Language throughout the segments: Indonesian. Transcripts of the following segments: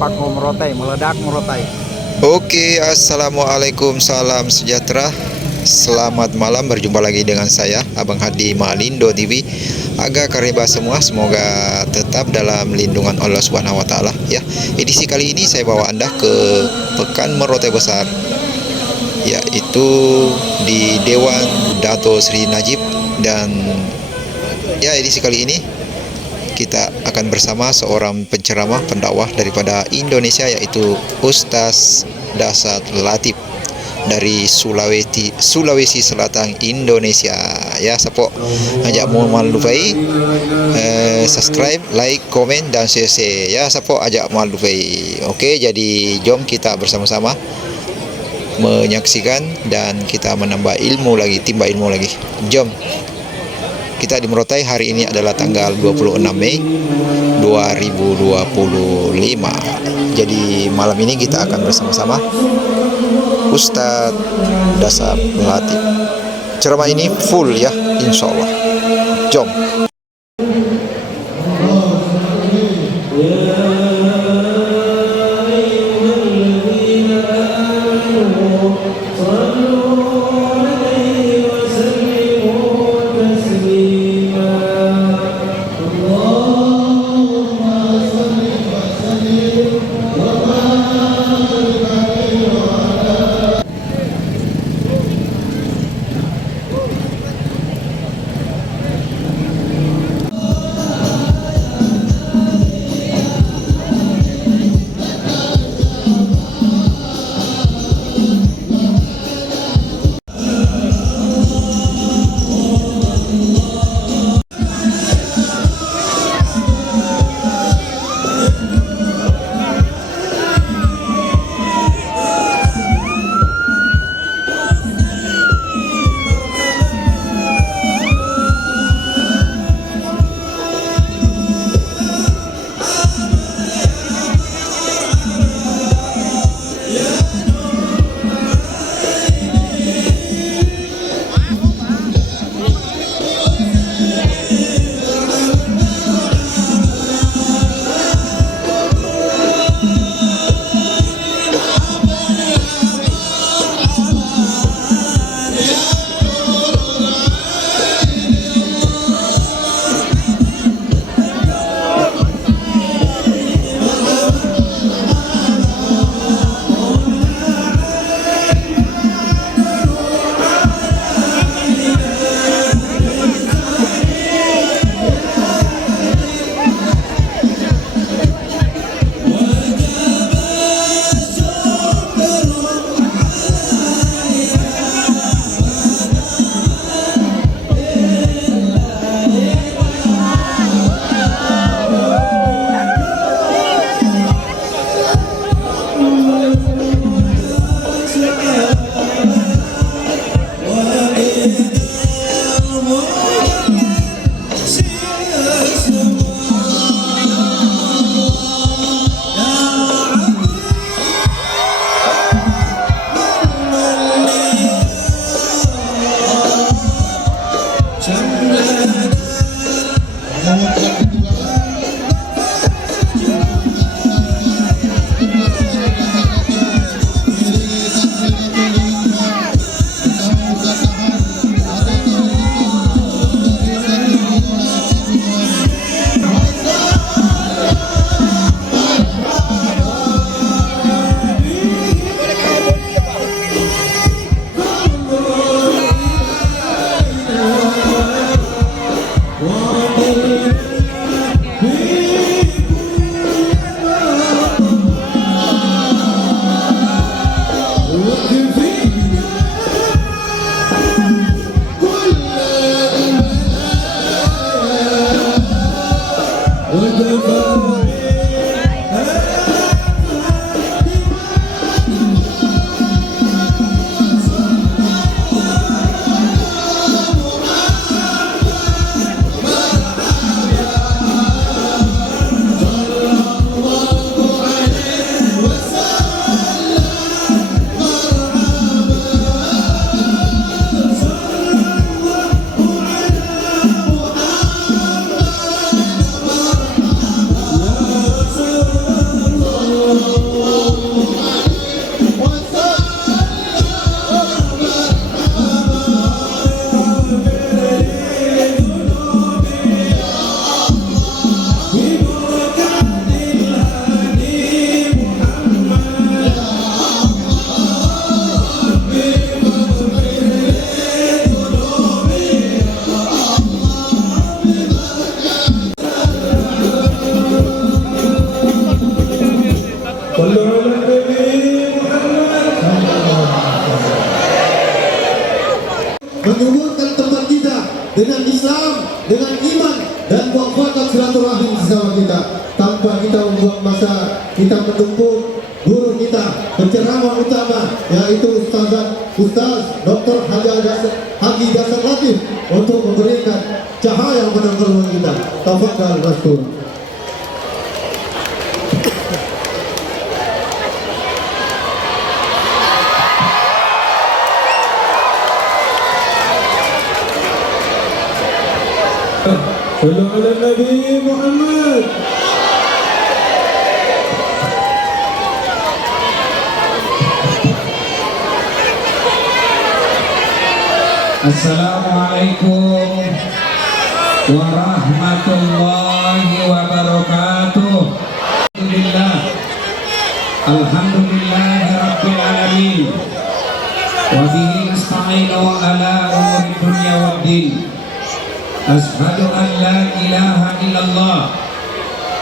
kompak mau merotai, meledak merotai. Oke, assalamualaikum, salam sejahtera. Selamat malam, berjumpa lagi dengan saya, Abang Hadi Malindo TV. Agak kareba semua, semoga tetap dalam lindungan Allah Subhanahu wa Ta'ala. Ya, edisi kali ini saya bawa Anda ke Pekan Merotai Besar, yaitu di Dewan Dato Sri Najib. Dan ya, edisi kali ini kita akan bersama seorang penceramah pendakwah daripada Indonesia, yaitu Ustaz Dasat Latif dari Sulawesi Selatan, Indonesia. Ya, sapo ajak mohon lupai subscribe, like, komen, dan share. Ya, sapo ajak mohon lupai. Oke, jadi jom kita bersama-sama menyaksikan dan kita menambah ilmu lagi, timba ilmu lagi. Jom. Kita di Merotai hari ini adalah tanggal 26 Mei 2025. Jadi malam ini kita akan bersama-sama Ustadz Dasat Latif. Ceramah ini full ya, insya Allah. Jom. silaturahim sesama kita tanpa kita membuang masa. Kita menumpuk guru kita, penceramah utama, yaitu Ustaz Dr. Haji Dasar Latif, untuk memberikan cahaya kepada keluarga kita. Tafadhal masykur. Sallu ala Nabi Muhammad. Assalamualaikum warahmatullahi wabarakatuh. Alhamdulillahi rabbil alamin. Wa bihi nasta'inu ala umuri dunya waddin. Ashhadu an la ilaha illallah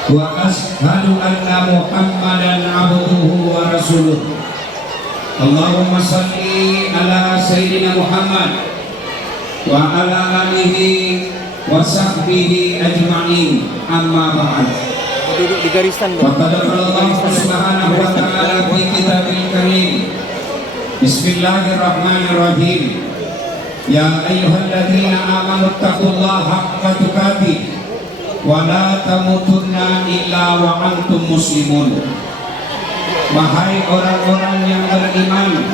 wa ashhadu anna Muhammadan abduhu wa rasuluh. Allahumma salli ala sayyidina Muhammad wa ala alihi wa sahbihi ajma'in, amma ba'd. Duduk di garisan. Wa qad qala Allah subhanahu wa ta'ala fi kitabil karim. Bismillahirrahmanirrahim. Ya ayyuhalladzina amanu taqullaha haqqa tuqatih wa la tamutunna illa wa antum muslimun. Wahai orang-orang yang beriman,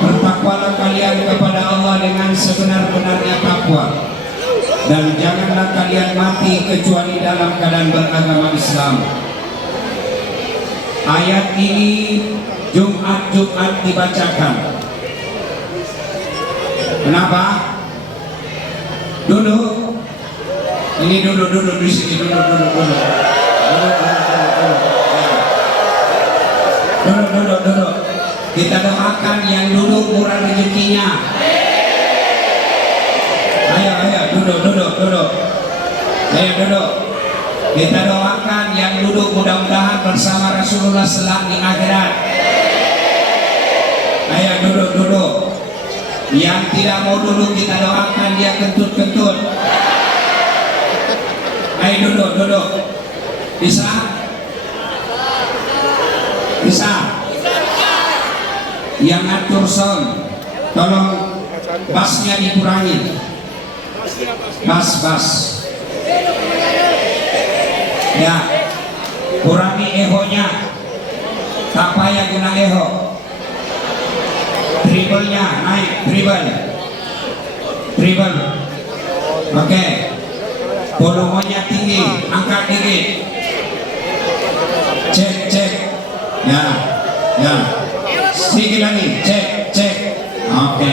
bertakwalah kalian kepada Allah dengan sebenar-benarnya takwa, dan janganlah kalian mati kecuali dalam keadaan beragama Islam. Ayat ini Jumat dibacakan. Kenapa? Duduk. Ini duduk di sini, duduk. Duduk. Kita doakan yang duduk murah rezekinya. Ayo, duduk. Ayo duduk. Kita doakan yang duduk mudah-mudahan bersama Rasulullah kelak di akhirat. Ayo duduk. Yang tidak mau duduk kita doakan dia kentut. Ayo duduk. Bisa? Yang ngatur sound, tolong bassnya dikurangi. Bass. Ya, kurangi ehonya. Tak payah guna eho. Dribblenya naik, dribble. Oke. Volumenya tinggi, angkat dikit. Cek. Ya. Sedikit lagi, cek. Oke.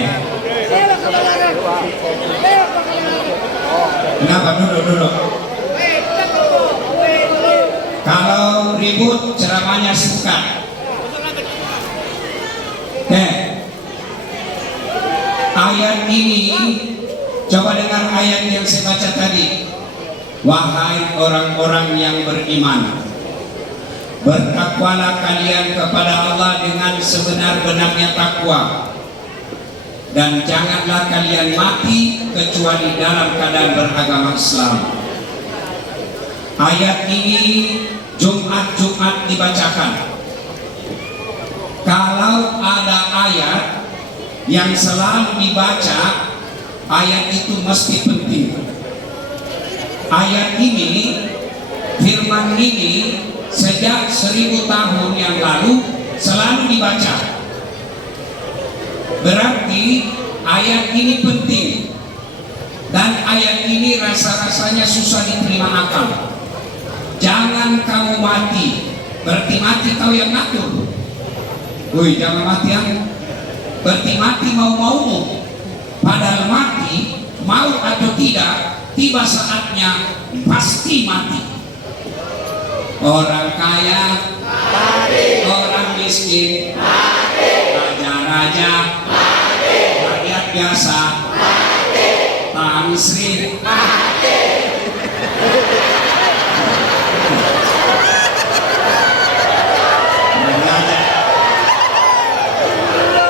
Kenapa? Duduk. Kalau ribut ceramahnya singkat. Ayat ini, coba dengar ayat yang saya baca tadi. Wahai orang-orang yang beriman, bertakwalah kalian kepada Allah dengan sebenar-benarnya takwa, dan janganlah kalian mati kecuali dalam keadaan beragama Islam. Ayat ini Jumat dibacakan. Kalau ada ayat yang selalu dibaca, ayat itu mesti penting. Ayat ini, firman ini sejak 1000 tahun yang lalu selalu dibaca. Berarti ayat ini penting, dan ayat ini rasa-rasanya susah diterima akal. Jangan kamu mati, berarti mati kau yang ngatur. Woi, jangan mati yang berarti mati mau-maumu. Padahal mati, mau atau tidak, tiba saatnya pasti mati. Orang kaya mati, orang miskin mati, raja-raja mati, rakyat biasa mati, Tan Sri mati.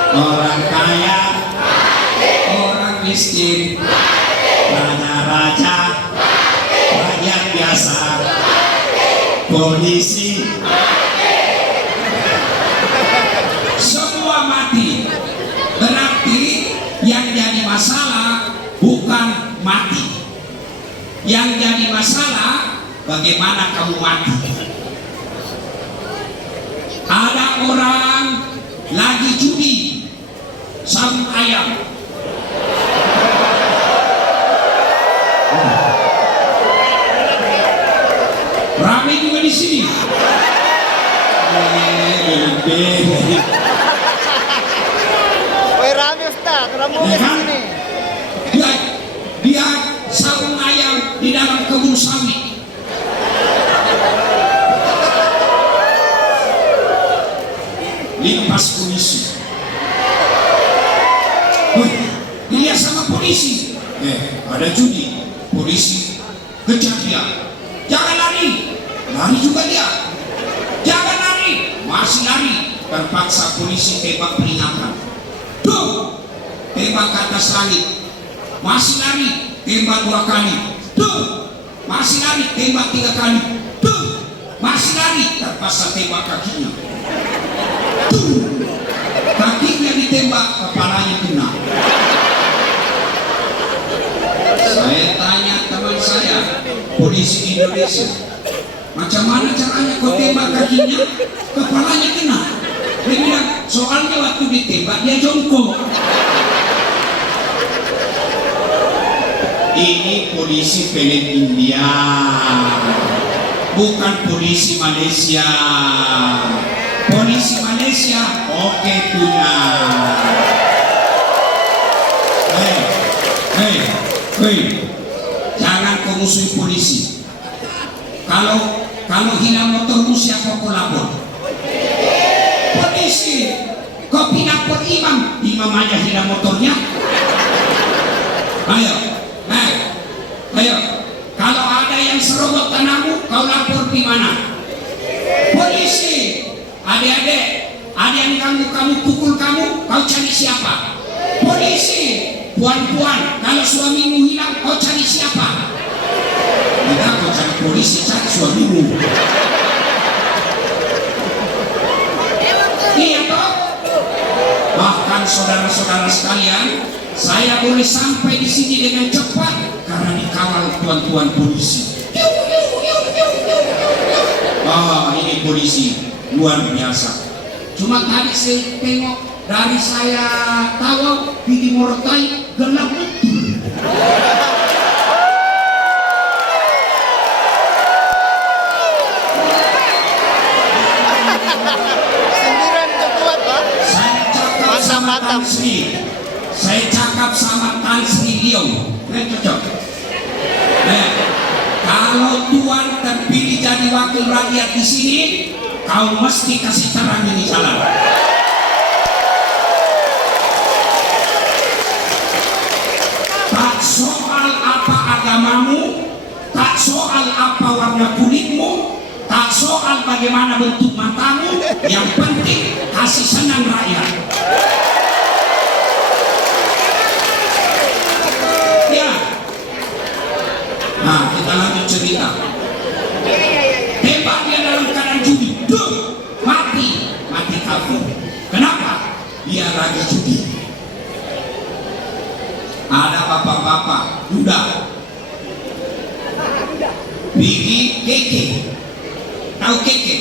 Orang kaya mati, orang miskin mati, raja-raja mati, polisi. Semua mati. Berarti yang jadi masalah bukan mati. Yang jadi masalah bagaimana kamu mati. Ada orang lagi judi sabung ayam. Rame juga di sini. Woi rame Ustaz, rame di sini. Dia sabung ayam di dalam kebun sawit. Limpas polisi. Wih, dilihat sama polisi. Ada judi. Polisi kejar dia. Jangan lari. Lari juga dia. Jangan lari. Masih lari. Terpaksa polisi tembak peringatan. Duh. Tembak ke atas langit. Masih lari. Tembak 2 kali. Duh. Masih lari. Tembak 3 kali. Duh. Masih lari. Terpaksa tembak kakinya. Duh. Kakinya ditembak, kepalanya kena. Saya tanya teman saya, polisi Indonesia, macam mana caranya kau tembak kakinya, kepalanya kena? Dia bilang, soalnya waktu ditembak dia jongkok. Ini polisi film India, bukan polisi Malaysia. Polisi Malaysia, oke punya. Hei, jangan kau musuhi polisi. Kalau hilang motormu siapa kau lapor? Polisi. Kau lapor imam aja hilang motornya. Ayo. Kalau ada yang serobot tanahmu, kau lapor di mana? Polisi. Adik-adik, ada yang kamu pukul kamu, kau cari siapa? Polisi. Puan-puan, kalau suamimu hilang, kau cari siapa? Tidak, kau cari polisi, cari suamimu. Iya toh? Bahkan saudara-saudara sekalian, saya boleh sampai di sini dengan cepat karena dikawal tuan-tuan polisi. Ini polisi luar biasa. Cuma tadi saya tengok dari saya tahu di Morotai gelap betul. Sindiran kuat Pak. Saya cakap sama Tan Sri Liau. Cocok. Kalau Tuan terpilih jadi wakil rakyat di sini, kau mesti kasih terang ini jalan. Tak soal apa agamamu, tak soal apa warna kulitmu, tak soal bagaimana bentuk matamu, yang penting kasih senang rakyat. Ya. Nah, kita lanjut cerita. Tembak dia dalam keadaan judi. Duh, mati kafir. Kenapa? Dia lagi judi. Ada bapak-bapak duda pergi keke. Tahu keke?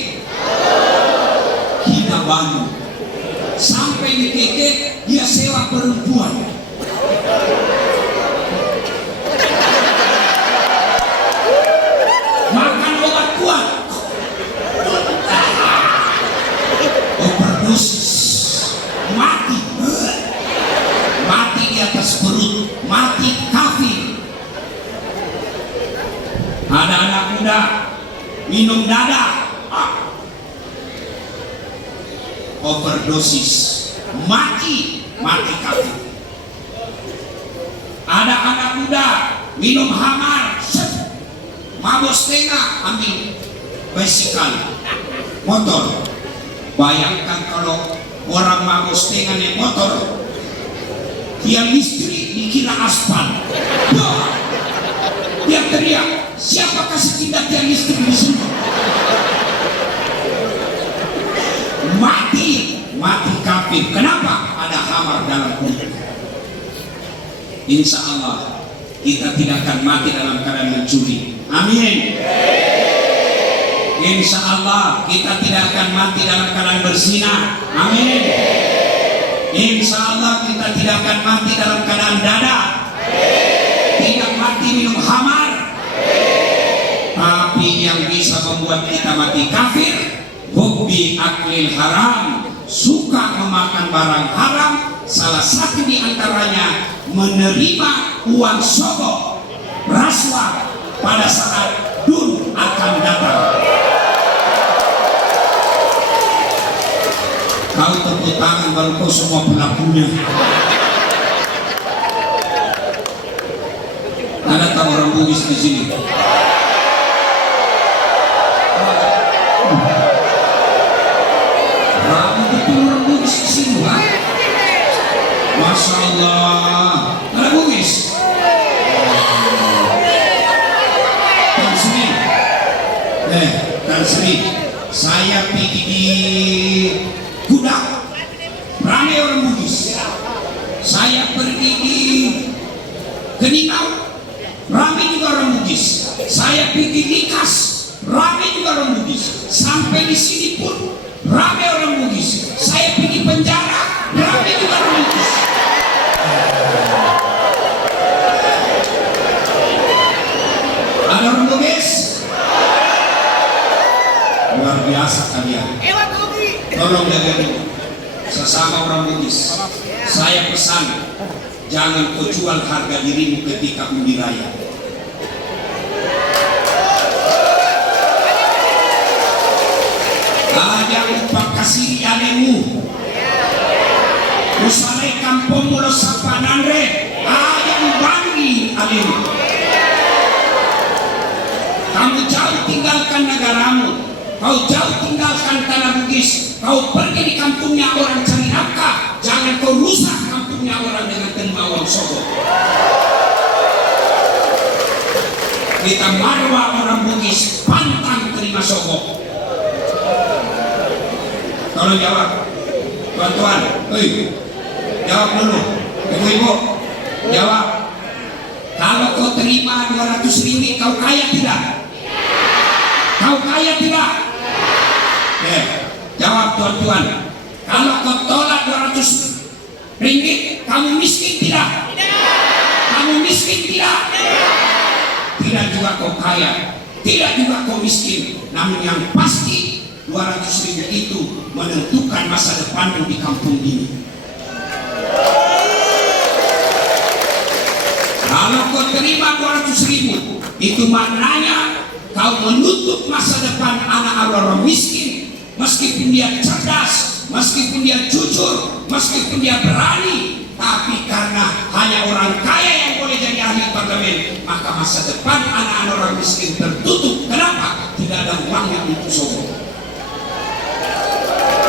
Kinabalu. Sampai di keke dia sewa perempuan. Makan obat kuat. Overdosis. Mati di atas perut, mati kafir. Ada anak muda minum dada, overdosis, mati kafir. Ada anak muda minum hamar, mabok setengah, ambil bisikal, motor. Bayangkan kalau orang mabok setengah naik motor, dia listrik dikira aspal. Dia teriak, siapa kasih tindak yang listrik di sini? Mati kafir. Kenapa? Ada hamar dalam kulit. Insya Allah kita tidak akan mati dalam keadaan mencuri. Amin. Insya Allah kita tidak akan mati dalam keadaan berzina. Amin. Insya Allah kita tidak akan mati dalam keadaan dada. Tidak mati minum hamar. Tapi yang bisa membuat kita mati kafir, hobi aklil haram, suka memakan barang haram. Salah satu di antaranya menerima uang sogok, rasuah pada saat dun akan datang. Kau tepuk tangan baru kau semua pelakunya. Ada tak orang Bugis di sini? Ramu betul orang Bugis di sini, Pak. Masya Allah. Ada Bugis? Tan Sri. Tan Sri. Saya pergi di Kudak, ramai orang Bugis. Saya pergi di Geningau, ramai juga orang Bugis. Saya pergi di Kas, ramai juga orang Bugis. Sampai di sini pun ramai orang Bugis. Saya pergi penjara, ramai juga orang Bugis. Ada orang Bugis? Luar biasa kalian. Tolong jaga diri sesama orang Bugis. Saya pesan, jangan kau jual harga dirimu ketika undi raya. Ada upah kasih alemu, usalai kampung mulo sapananre, ada bangi alemu. Kamu jauh tinggalkan negaramu, kau jauh tinggalkan tanah Bugis. Kau pergi di kampungnya orang cari nafkah, jangan kau rusak kampungnya orang dengan terima uang sogok. Kita marwah orang Bugis pantang terima sogok. Tolong jawab, tuan-tuan, jawab dulu, ibu-ibu, jawab. Kalau kau terima 200.000, kau kaya tidak? Kau kaya tidak? Jawab tuan-tuan. Kalau kau tolak 200 ringgit, kamu miskin tidak? Kamu miskin tidak? Tidak juga kau kaya, tidak juga kau miskin. Namun yang pasti 200.000 itu menentukan masa depanmu di kampung ini. Kalau kau terima 200.000, itu maknanya kau menutup masa depan anak orang miskin. Meskipun dia cerdas, meskipun dia jujur, meskipun dia berani, tapi karena hanya orang kaya yang boleh jadi ahli parlemen, maka masa depan anak-anak orang miskin tertutup. Kenapa? Tidak ada uang yang untuk sogok.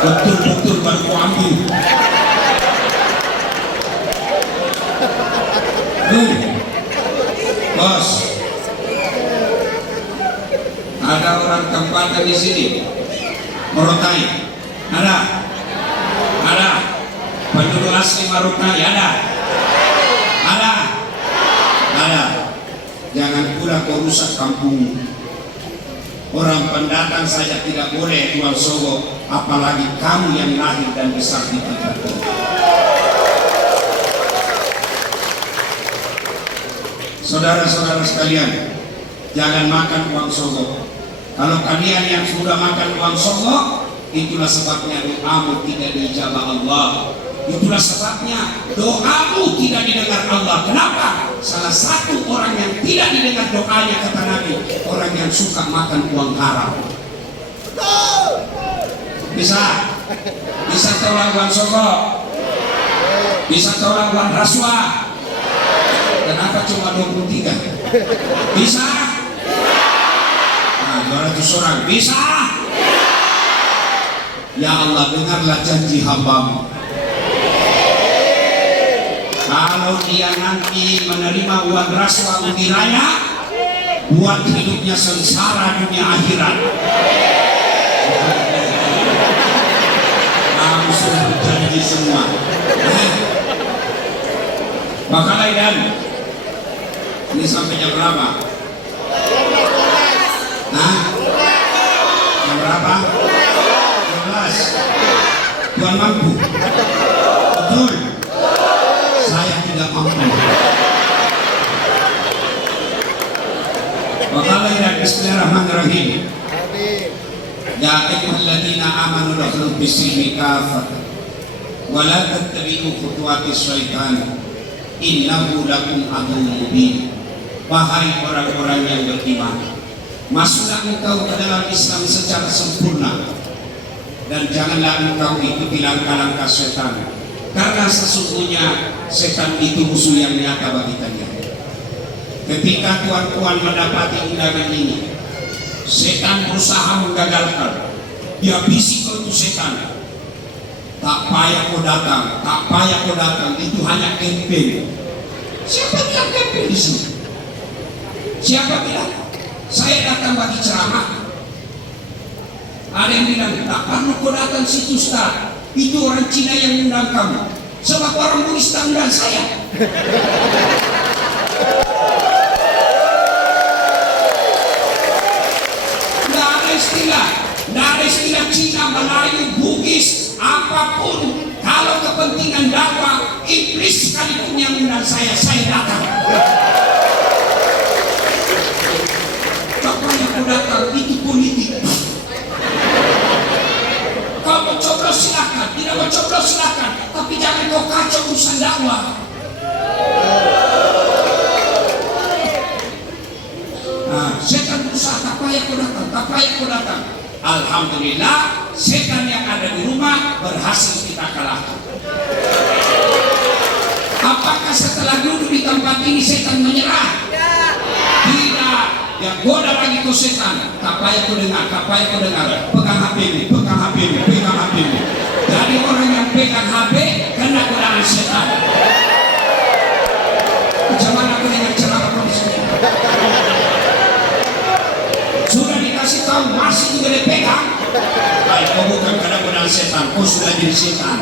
Betul-betul baru kau ambil. Bos, ada orang tempatan di sini. Morotai, ada penduduk asli Morotai, ada. Jangan pula kau rusak kampungmu. Orang pendatang saja tidak boleh jual sogok, apalagi kamu yang lahir dan besar di tempat itu. Saudara-saudara sekalian, jangan makan uang sogok. Kalau kalian yang sudah makan uang sogok, itulah sebabnya doamu tidak diijabah Allah. Itulah sebabnya doamu tidak didengar Allah. Kenapa? Salah satu orang yang tidak didengar doanya, kata Nabi, orang yang suka makan uang haram. Bisa tolak uang sogok, bisa tolak uang rasuah. Kenapa cuma 23? Bisa? 200 orang bisa. Ya Allah, dengarlah janji hamba-Mu. Kalau dia nanti menerima uang rasuah undi raya, buat hidupnya sengsara dunia akhirat. Kamu sudah berjanji semua. Maka dan ini sampai jam berapa? Nah, jam berapa? 12. Tuan mampu? Betul. Saya tidak mampu. Maka dan bismillahirrahmanirrahim. Ya ayyuhalladzina amanu dakhulu bis-silmi kafatan wa la tattabi'u khutuwatis syaitan innahu lakum aduwwun mubin. Wahai orang-orang yang beriman, masuklah engkau ke dalam Islam secara sempurna dan janganlah engkau ikuti langkah-langkah setan, karena sesungguhnya setan itu musuh yang nyata bagi kalian. Ketika tuan-tuan mendapati undangan ini, setan berusaha menggagalkan. Dia bisik kau itu setan, tak payah kau datang, tak payah kau datang, itu hanya campaign. Siapa bilang campaign di sini? Siapa bilang? Saya datang bagi ceramah. Ada yang bilang, tak perlu kau datang situ Ustaz, itu orang Cina yang undang kamu, sebab orang Buddhis tak undang saya. Tidak ada istilah Cina, Melayu, Bugis, apapun. Kalau kepentingan dakwah, iblis sekalipun yang undang saya datang. Pokoknya aku datang, itu politik. Kau mau coblos silakan, tidak mau coblos silakan, tapi jangan kau kacau urusan dakwah. Setan berusaha, tak payah kau datang, tak payah kau datang. Alhamdulillah, setan yang ada di rumah berhasil kita kalahkan. Apakah setelah duduk di tempat ini setan menyerah? Tidak. Yang goda lagi kau setan, tak payah kau dengar, tak payah kau dengar. Pegang HP-mu, pegang HP-mu, pegang HP-mu. Jadi orang yang pegang HP kena godaan setan. Macam mana aku dengar ceramah kau di sini? Sudah dikasih tahu masih juga dipegang. Baik, kau bukan kena godaan setan, kau sudah jadi setan.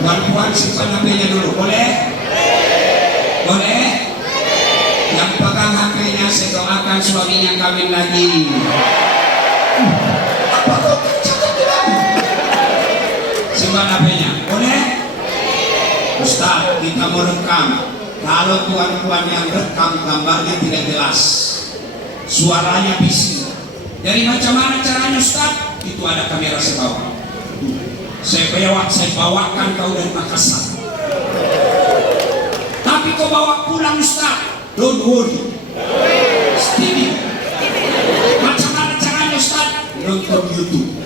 Tuan-tuan simpan HP-nya dulu, boleh? Boleh? Yang pegang HP-nya saya doakan suaminya kawin lagi. Apa kau catat bilang? Simpan HP-nya, boleh? Ustaz, kita mau rekam. Kalau tuan-tuan yang rekam gambarnya tidak jelas, suaranya bising. Jadi macam mana caranya Ustaz? Itu ada kamera saya bawa. Saya bawakan kau dari Makassar. Tapi kau bawa pulang Ustaz, don't worry. Steady. Macam mana caranya Ustaz? Nonton YouTube.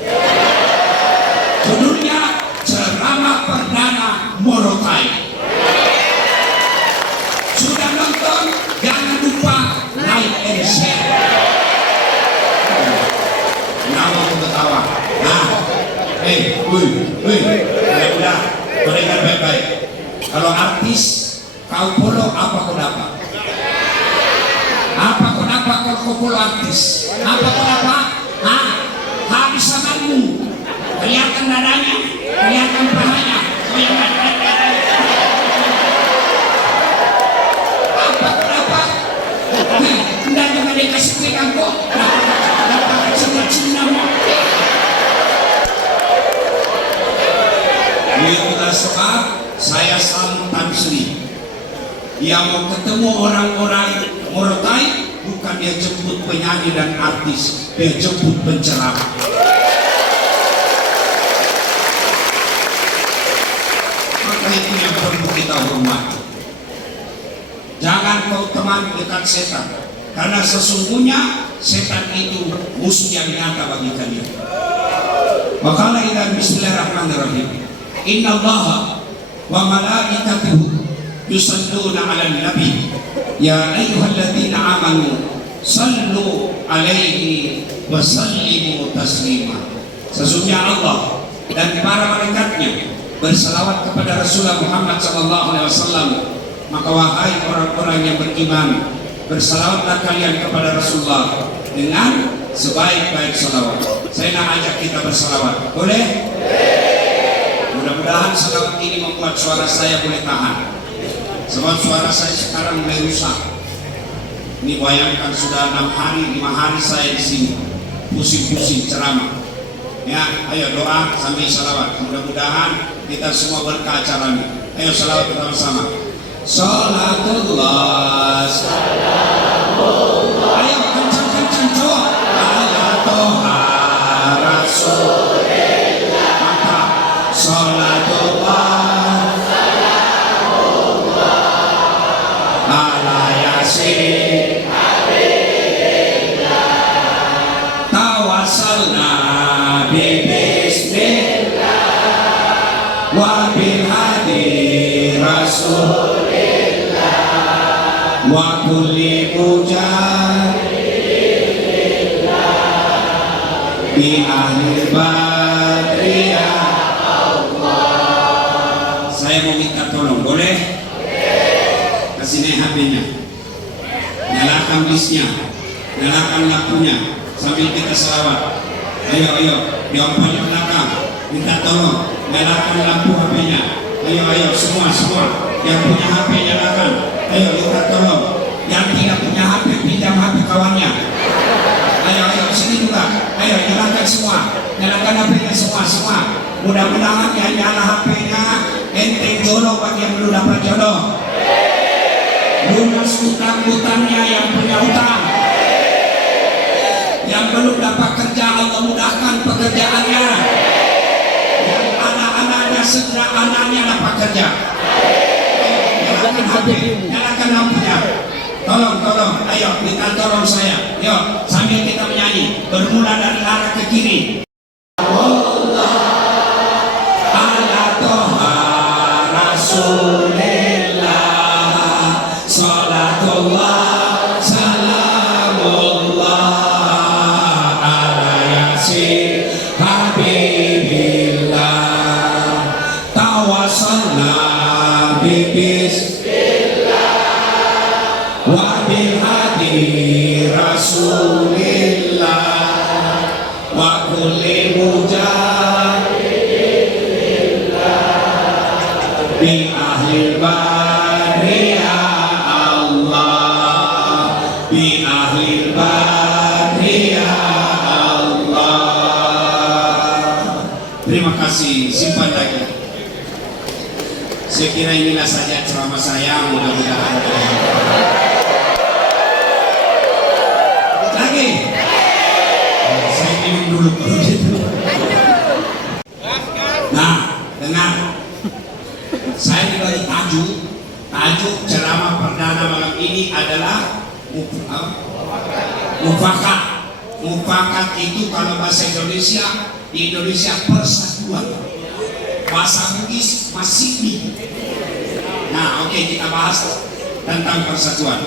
Judulnya Ceramah Perdana Morotai. Sudah nonton? Jangan lupa like and share. Nama aku ketawa. Nah, udah, kau dengar baik-baik. Kalau artis, kau follow apa kau dapat? Apa kau dapat kalau kau follow artis? Apa kau dapat? Habis samanmu. Kelihatan dadanya, kelihatan pahanya. Apa kau dapat? Dan juga dia kasih pegang kau. Dapat semua Cina mau. Itulah sebab saya Santan Sri. Dia mau ketemu orang-orang Morotai, bukan dia jemput penyanyi dan artis, dia jemput penceramah. Maka itu yang perlu kita hormati. Jangan kau teman dekat setan, karena sesungguhnya setan itu musuh yang nyata bagi kalian. Maka bismillahirrahmanirrahim. Inna Allaha wa malaikatahu yusalluna 'alan nabi ya ayyuhalladzina amanu sallu 'alaihi wa sallimu taslima. Sesungguhnya Allah dan para malaikatnya berselawat kepada Rasulullah Muhammad sallallahu alaihi wasallam. Maka wahai orang-orang yang beriman, bersalawatlah kalian kepada Rasulullah dengan sebaik-baik salawat. Saya nak ajak kita bersalawat, boleh? Mudah-mudahan salawat ini membuat suara saya boleh tahan, sebab suara saya sekarang mulai rusak. Ini bayangkan sudah 6 hari, 5 hari saya di sini pusing-pusing ceramah. Ya, ayo doa sambil salawat. Mudah-mudahan kita semua berkah acara ini. Ayo salawat bersama-sama. Salatullah, salamullah. Ayo kencang-kencang coba. Ala Toha Rasulillah. Mantap. Salatullah, salamullah. Ala Yasin Habibillah. Tawassalna bismillah wa bil hadi rasulillah wa kulli mujahidillah bi ahli badri ya Allah. Saya mau minta tolong, boleh? Kasih nih HP-nya, nyalakan listnya, nyalakan lampunya sambil kita selawat. Ayo, di ompa di belakang, minta tolong, nyalakan lampu HP-nya. Ayo, semua yang punya HP nyalakan. Ayo, minta tolong. Yang tidak punya HP pinjam HP kawannya. Ayo, sini juga. Ayo, nyalakan semua, nyalakan HP-nya semua. Mudah-mudahan yang nyala HP-nya enteng jodoh bagi yang belum dapat jodoh. Lunas utang-utangnya yang punya utang. Yang belum dapat kerja, Allah mudahkan pekerjaannya. Yang anak-anaknya segera anaknya dapat kerja. Nyalakan HP, nyalakan lampunya. Tolong, ayo minta tolong saya. Yuk, sambil kita menyanyi, bermula dari arah ke kiri. Ala Toha Rasulillah, salatullah, salamullah. Habibillah, tawassalna bismillah wa bil hadi rasulillah wa kulli mujahidillah bi ahli badri ya Allah, bi ahli badri ya Allah. Terima kasih, simpan lagi. Saya kira inilah saja ceramah saya, mudah-mudahan lagi. Saya minum dulu kalau gitu. Nah, dengar. Saya diberi tajuk ceramah perdana malam ini adalah mufakat. Mufakat itu kalau bahasa Indonesia, di Indonesia persatuan. Bahasa Bugis masih. Nah, oke, kita bahas tentang persatuan.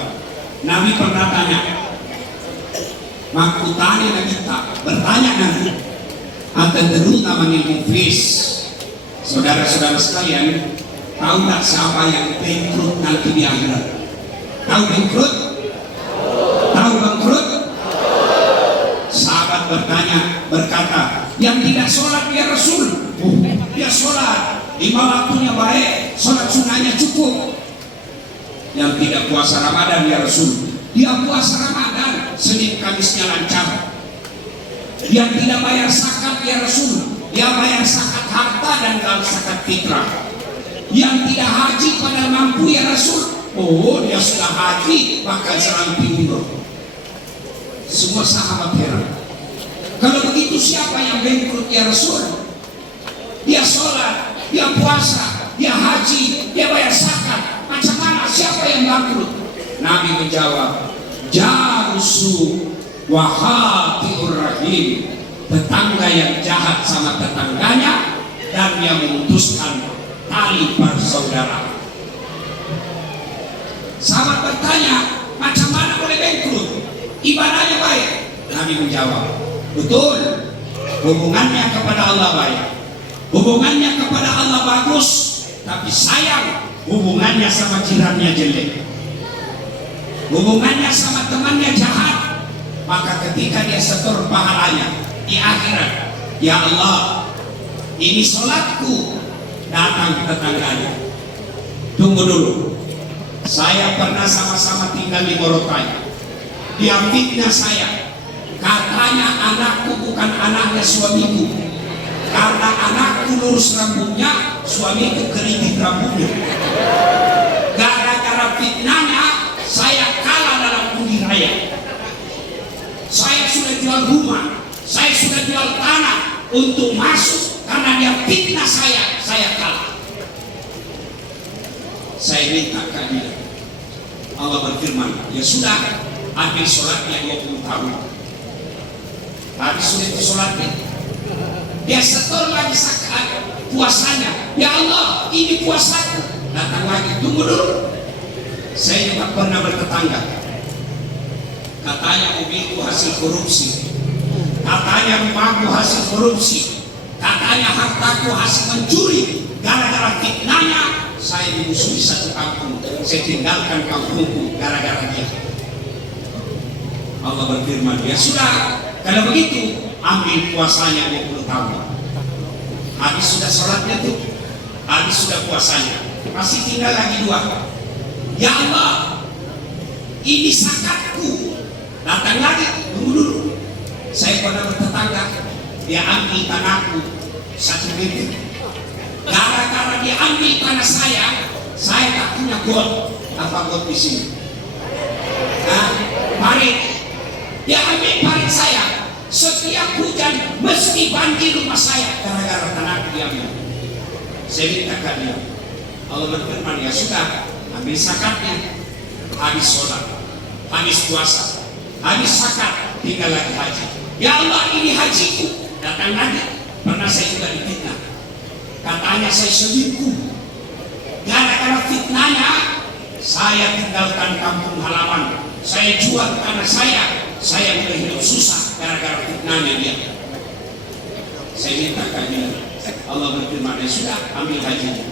Nabi pernah tanya, makutani Nabi tak bertanya nanti, atadrun amanil muflis. Saudara-saudara sekalian, tahu tak siapa yang bangkrut nanti di akhirat? Tahu bangkrut? Tahu bangkrut? Sahabat berkata, yang tidak sholat ya Rasul. Dia sholat 5 waktunya baik, sholat sunnahnya cukup. Yang tidak puasa Ramadan ya Rasul, dia puasa Ramadan, Senin Kamisnya lancar. Yang tidak bayar zakat ya Rasul, dia bayar zakat harta dan zakat fitrah. Yang tidak haji pada mampu ya Rasul, oh dia sudah haji bahkan serampi umroh. Semua sahabat heran, kalau begitu siapa yang bangkrut ya Rasul? Dia sholat, dia puasa, dia haji, dia bayar zakat. Macam mana? Siapa yang bangkrut? Nabi menjawab, jarusu wahatiur rahim, tetangga yang jahat sama tetangganya dan yang memutuskan tali persaudaraan. Sahabat bertanya, macam mana boleh bangkrut? Ibadahnya baik. Nabi menjawab, betul, hubungannya kepada Allah baik, hubungannya kepada Allah bagus, tapi sayang hubungannya sama jirannya jelek. hubungannya sama temannya jahat, maka ketika dia setor pahalanya di akhirat, ya Allah, ini sholatku, datang ke tetangganya, tunggu dulu, saya pernah sama-sama tinggal di Morotai, dia fitnah saya, katanya anakku bukan anaknya suamiku, karena anakku lurus rambutnya, suamiku keriting rambutnya. Gara-gara fitnahnya saya kalah dalam undi raya. Saya sudah jual rumah, saya sudah jual tanah untuk masuk, karena dia fitnah saya kalah. Saya minta keadilan. Allah berfirman, ya sudah, ambil sholatnya 20 tahun. Habis sudah itu sholatnya, dia setor lagi puasanya. Ya Allah, ini puasaku. Datang lagi, tunggu dulu. Saya juga pernah bertetangga, katanya mobilku hasil korupsi, katanya rumahku hasil korupsi, katanya hartaku hasil mencuri. Gara-gara fitnahnya saya dimusuhi satu kampung, saya tinggalkan kampungku gara-gara dia. Allah berfirman, ya sudah, kalau begitu ambil puasanya 20 tahun. Habis sudah sholatnya tuh, habis sudah puasanya, masih tinggal lagi 2. Ya Allah, ini zakatku. Datang lagi, tunggu dulu. Saya pernah bertetangga, dia ambil tanahku 1 meter. Gara-gara dia ambil tanah saya tak punya got. Apa got di sini? Parit. Dia ambil parit saya. Setiap hujan mesti banjir rumah saya gara-gara tanahku diambil. Saya minta ke dia. Allah berfirman, ya sudah, ambil zakatnya, habis sholat, habis puasa, habis zakat, tinggal lagi haji. Ya Allah, ini hajiku. Datang lagi. Pernah saya juga difitnah, katanya saya selingkuh. Gara-gara fitnahnya saya tinggalkan kampung halaman, saya jual tanah saya mulai hidup susah gara-gara fitnahnya dia. Saya minta keadilan. Allah berfirman, ya sudah, ambil hajinya.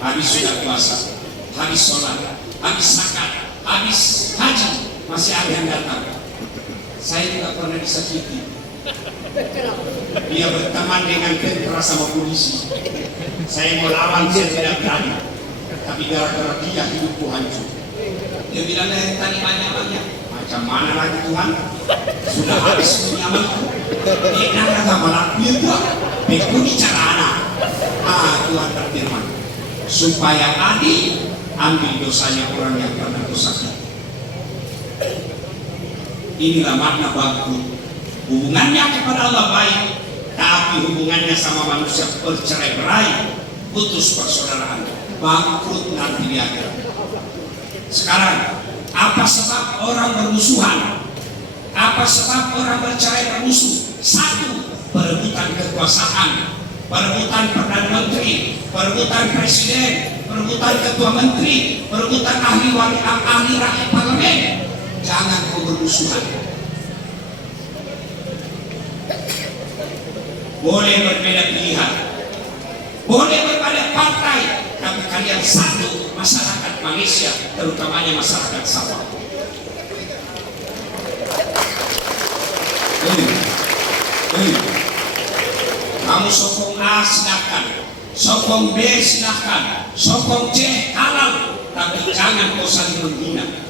Habis sudah puasa, habis sholat, habis zakat, habis haji, masih ada yang datang. Saya juga pernah disakiti. Dia berteman dengan tentara sama polisi. Saya mau lawan, saya tidak berani. Tapi gara-gara dia hidupku hancur. Dia bilang, tadi banyak-banyak. Macam mana lagi Tuhan? Sudah habis menyamanku. Dia kata malaknya Tuhan. Beku bicara anak. Tuhan berfirman, supaya adil, ambil dosanya orang yang pernah dosakan. Inilah makna bangkrut. Hubungannya kepada Allah baik, tapi hubungannya sama manusia bercerai-berai, putus persaudaraan, bangkrut nanti di akhirat. Sekarang, apa sebab orang bermusuhan? Apa sebab orang bercerai bermusuh? 1, perebutan kekuasaan, perebutan perdana menteri, perebutan presiden, perebutan ketua menteri, perebutan ahli rakyat parlemen. Jangan kau bermusuhan. Boleh berbeda pilihan, boleh berbeda partai, tapi kalian satu, masyarakat Malaysia, terutamanya masyarakat Sabah. Kamu sokong A silakan, sokong B silakan, sokong C halal, tapi jangan kau saling menghina.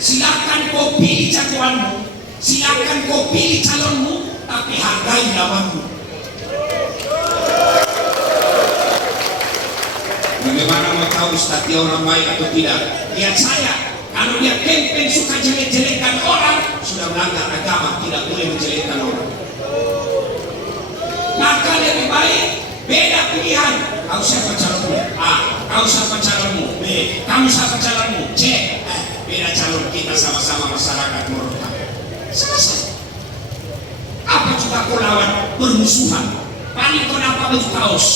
Silakan kau pilih jagoanmu, silakan kau pilih calonmu, tapi hargai lawanmu. Bagaimana mau tahu Ustaz dia orang baik atau tidak? Lihat saya, kalau dia campaign suka jelek-jelekkan orang, sudah melanggar agama, tidak boleh menjelekkan orang. Maka lebih baik beda pilihan. Kau siapa calonmu? A. Kau siapa calonmu? B. Kamu siapa calonmu? C. Beda calon, kita sama-sama masyarakat Morotai. Selesai. Apa juga kau lawan? Bermusuhan. Paling kau dapat baju kaos.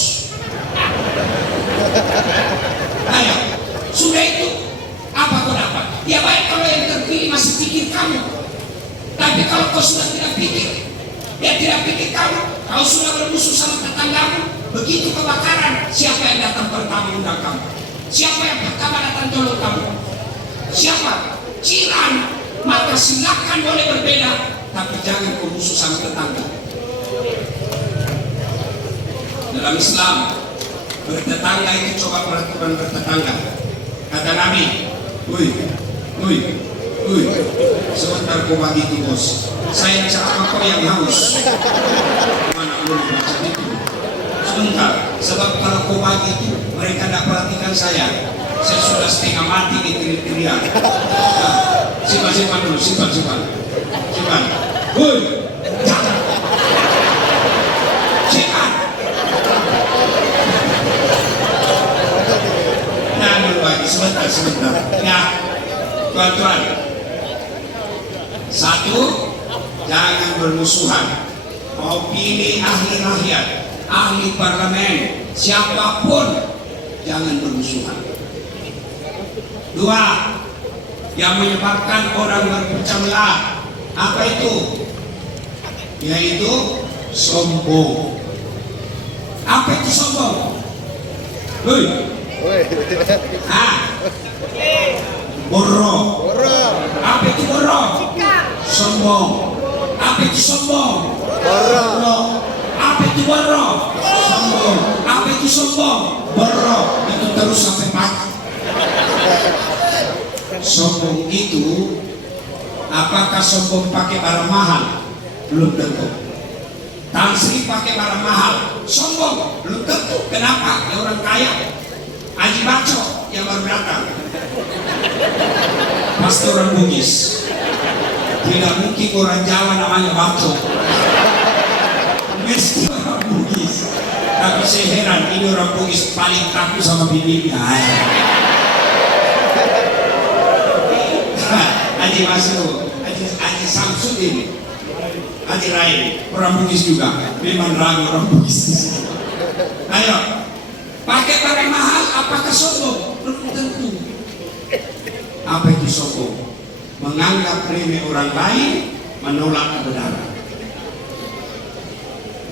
Ayo, sudah itu. Apa kau dapat? Ya baik kalau yang terpilih masih pikir kamu. Tapi kalau kau sudah tidak pikir, dia tidak pikir kamu. Kau sudah bermusuh sama tetanggamu. Begitu kebakaran, siapa yang datang pertama undang kamu? Siapa yang pertama datang tolong kamu? Siapa? Jiran. Maka silakan boleh berbeda, tapi jangan kau musuh sama tetangga. Dalam Islam, bertetangga itu coba peraturan bertetangga. Kata Nabi, sebentar kau bagi itu bos. Saya cakap kau yang haus. Mana boleh macam itu? Sebentar, sebab kalau kau bagi itu mereka tidak perhatikan saya. Saya sudah setengah mati di teriak. Simpan dulu, simpan. Jangan. Simpan. Nah, dulu lagi, sebentar. Ya, tuan-tuan. Satu, jangan bermusuhan. Mau pilih ahli rakyat, ahli parlemen, siapapun, jangan bermusuhan. Dua, yang menyebabkan orang berpecah belah, apa itu? Yaitu sombong. Apa itu sombong? Borok. Apa itu borok? Sombong. Apa itu sombong? Borok. Apa itu borok? Sombong. Apa itu sombong? Borok. Itu terus sampai mati. Sombong itu, apakah sombong pakai barang mahal? Belum tentu. Tan Sri pakai barang mahal, sombong? Belum tentu. Kenapa? Dia orang kaya. Haji Baco yang baru datang, pasti orang Bugis. Tidak mungkin orang Jawa namanya Baco, mesti orang Bugis. Tapi saya heran, ini orang Bugis paling takut sama bininya. Haji Masru, Haji Samsudin, Haji Rain, orang Bugis juga. Memang ragu orang Bugis di sini. Ayo, pakai barang mahal, apakah sombong? Belum tentu. Apa itu sombong? Menganggap remeh orang lain, menolak kebenaran.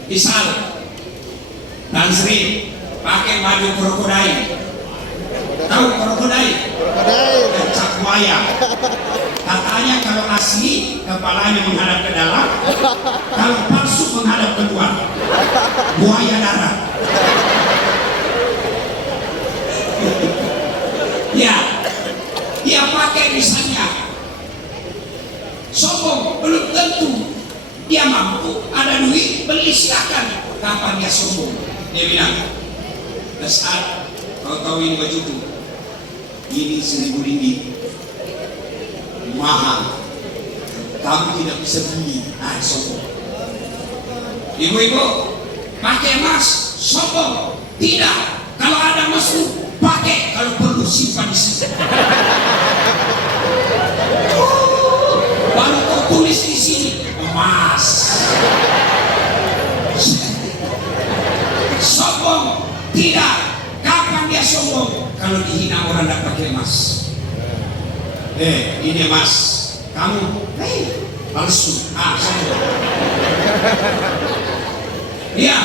Misal, Tan Sri pakai baju krokodil. Tahu krokodil? Cap buaya. Katanya kalau asli kepalanya menghadap ke dalam, kalau palsu menghadap keluar. Buaya darat. Ya, dia pakai misalnya sombong, belum tentu dia mampu, ada duit, beli silakan. Kapan dia sombong? Dia bilang, Dasar, kau tahu ini bajuku, ini 1.000 ringgit, mahal, kamu tidak bisa beli. Sombong. Ibu-ibu pakai emas, sombong? Tidak. Kalau ada emasmu, pakai. Kalau perlu simpan di sini. Baru kau tulis di sini emas. Sombong? Tidak. Kapan dia sombong? Kalau dihina orang tidak pakai emas. Ini emas. Kamu, palsu. Sombong. Ya.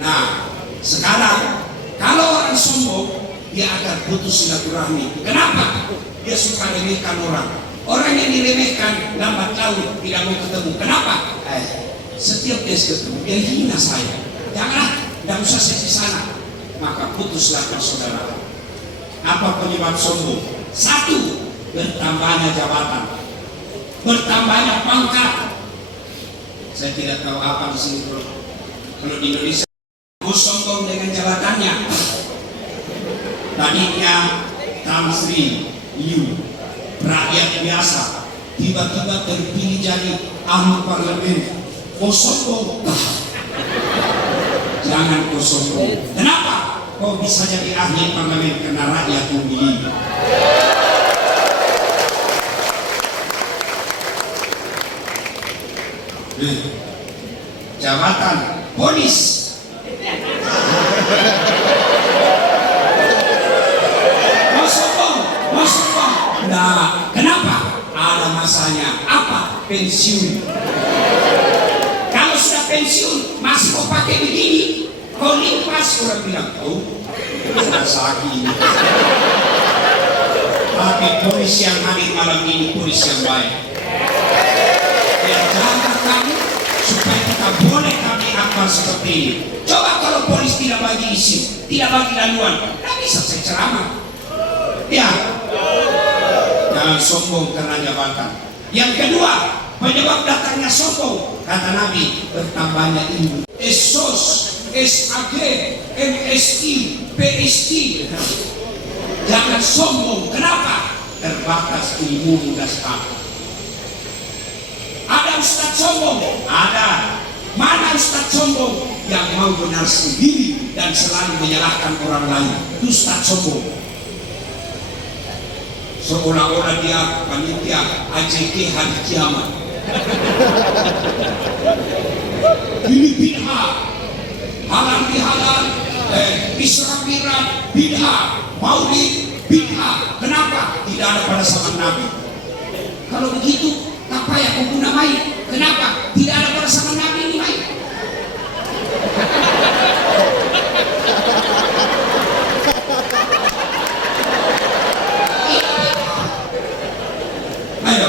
Nah, sekarang kalau orang sombong, dia akan putus silaturahmi. Kenapa? Dia suka remehkan orang. Orang yang diremehkan lambat laun tidak mau ketemu. Kenapa? Setiap dia ketemu, dia hina saya. Janganlah, tidak usah saya di sana. Maka putuslah persaudaraan. Apa penyebab sombong? Satu, bertambahnya jabatan, bertambahnya pangkat. Saya tidak tahu apa di sini kalau di Indonesia. Sombong dengan jabatannya. Tadinya Tan Sri Yu, rakyat biasa, tiba-tiba terpilih jadi ahli parlemen. Kau sombong? Jangan kau sombong. Kenapa? Kau bisa jadi ahli parlemen karena rakyat memilih. Jabatan polis. Mau sombong? Nah, kenapa? Ada masanya. Apa? Pensiun. Kalau sudah pensiun, masih mau pakai begini, kau limpas, orang bilang, oh, sudah sakit. Tapi polis yang hadir malam ini polis yang baik. Dia jaga kami supaya kita boleh kami akal seperti ini. Coba kalau polis tidak bagi isi, tidak bagi laluan, tidak bisa saya ceramah. Ya, jangan sombong karena jabatan. Yang kedua, penyebab datangnya sombong, kata Nabi, bertambahnya ilmu. Esos, SAG, MSI, PSI. Jangan sombong. Kenapa? Terbatas ilmu dan status. Ada ustaz sombong? Ada. Mana ustaz sombong? Yang mau benar sendiri dan selalu menyalahkan orang lain. Itu ustaz sombong. Seolah-olah dia panitia AJK hari kiamat. Ini bid'ah, halal bihalal, Isra Mi'raj bid'ah, Maulid bid'ah. Kenapa? Tidak ada pada zaman Nabi. Kalau begitu, apa yang pengguna mayit? Kenapa? Tidak ada pada zaman Nabi ini mayit. Ayo,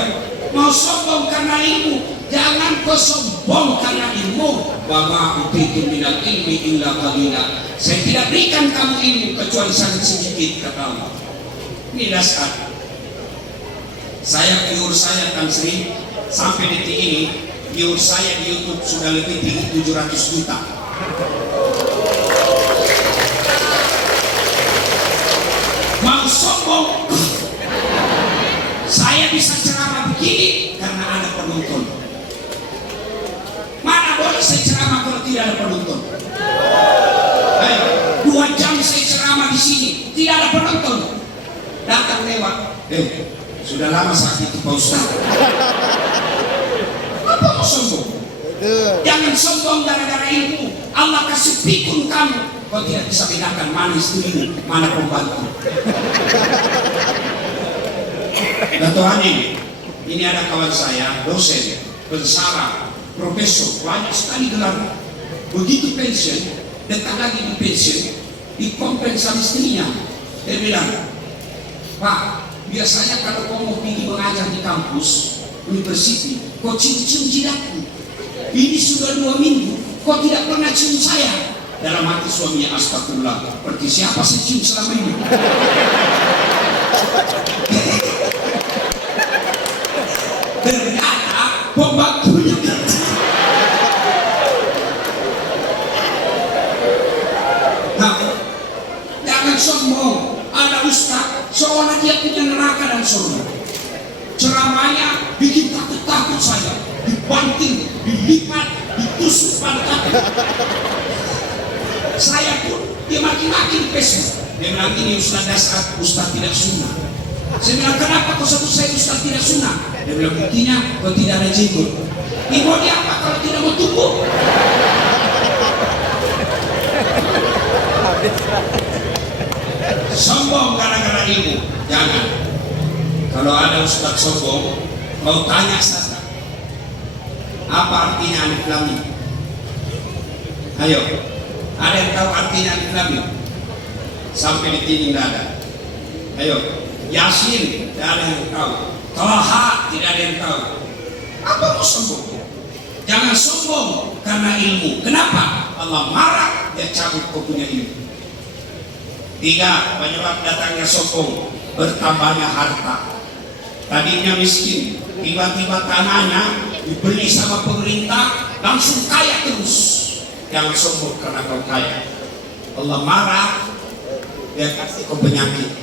mau sombong karena ilmu, jangan kau sombong karena ilmu. Wa ma utitu minal ilmi illa qalila. Saya tidak berikan kamu ilmu kecuali sangat sedikit, kata Allah. Ini dasar. Saya viewer saya Tan Sri sampai detik ini viewer saya di YouTube sudah lebih tinggi 700 juta. Mau sombong? Saya bisa ceramah begini karena ada penonton. Mana boleh saya ceramah kalau tidak ada penonton? Ayo, 2 jam saya ceramah di sini, tidak ada penonton. Datang lewat, sudah lama sakit itu Pak Ustaz. Apa mau sombong? Jangan sombong gara-gara ilmu. Allah kasih pikun kamu, kau tidak bisa bedakan mana istrimu, mana pembantu. Tuhan ini ada kawan saya, dosen, pensara, profesor, banyak sekali gelar. Begitu pensiun, dekat lagi di pensiun, dikomplain sama istrinya. Dia bilang, Pak, biasanya kalau kau mau pergi mengajar di kampus, university, kau cium-cium jidatku. Ini sudah 2 minggu, kau tidak pernah cium saya. Dalam hati suaminya, astagfirullah, berarti siapa sih cium selama ini? Ternyata pembantunya. Nah, jangan sombong. Ada ustaz seolah dia punya neraka dan surga. Ceramahnya bikin takut-takut saya, dibanting, dilipat, ditusuk pada kaki. Saya pun dia maki-maki di Facebook. Dia bilang ini ustaz dasar, ustaz tidak sunnah. Saya bilang kenapa kau sebut saya ustaz tidak sunnah? Dia bilang buktinya kau tidak ada jenggot. Ini mau dia apa kalau tidak mau tumbuh? Sombong gara-gara ilmu, jangan. Kalau ada ustaz sombong, kau tanya saja, apa artinya alif lam mim? Ayo, ada yang tahu artinya alif lam mim? Sampai di sini tidak ada. Ayo, Yasin tidak ada yang tahu. Taha tidak ada yang tahu. Apa mau sombong? Jangan sombong karena ilmu. Kenapa? Allah marah, dia cabut kau punya ilmu. 3, penyebab datangnya sombong, bertambahnya harta. Tadinya miskin, tiba-tiba tanahnya dibeli sama pemerintah, langsung kaya terus. Jangan sombong karena kau kaya. Allah marah, dia kasih kau penyakit.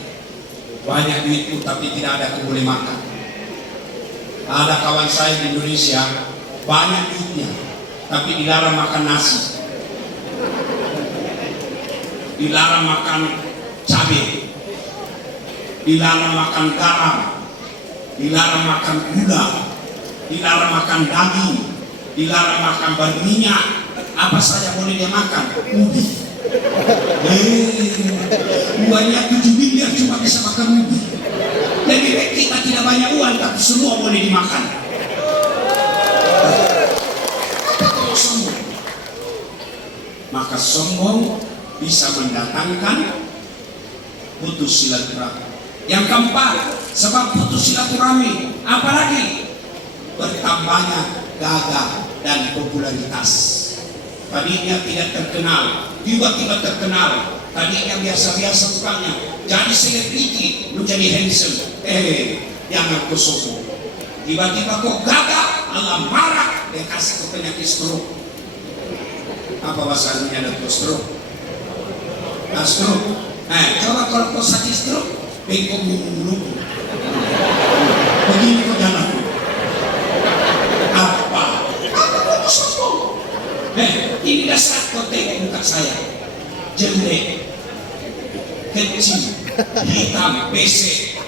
Banyak duitmu tapi tidak ada kau boleh makan. Ada kawan saya di Indonesia, banyak duitnya tapi dilarang makan nasi, dilarang makan cabai, dilarang makan garam, dilarang makan gula, dilarang makan daging, dilarang makan berminyak. Apa saja boleh dia makan? Ubi. Uangnya 7 miliar cuma bisa makan ubi. Jadi kita tidak banyak uang tapi semua boleh dimakan. Apa sombong? Maka sombong bisa mendatangkan putus silaturahmi. Yang keempat, sebab putus silaturahmi, apalagi bertambahnya gagah dan popularitas. Tadinya tidak terkenal, tiba-tiba terkenal. Tadinya biasa-biasa mukanya, jadi selebriti, menjadi handsome. Jangan kau sombong. Tiba-tiba kau gagah, Allah marah, dia kasih ke penyakit stroke. Apa bahasa artinya ada stroke? Stroke. Coba kalau kau sakit stroke, bengkok mulu. Begini kau jalan. Apa kau sombong? Ini dasar kau tengok muka saya. Jelek, kecil, hitam, besek.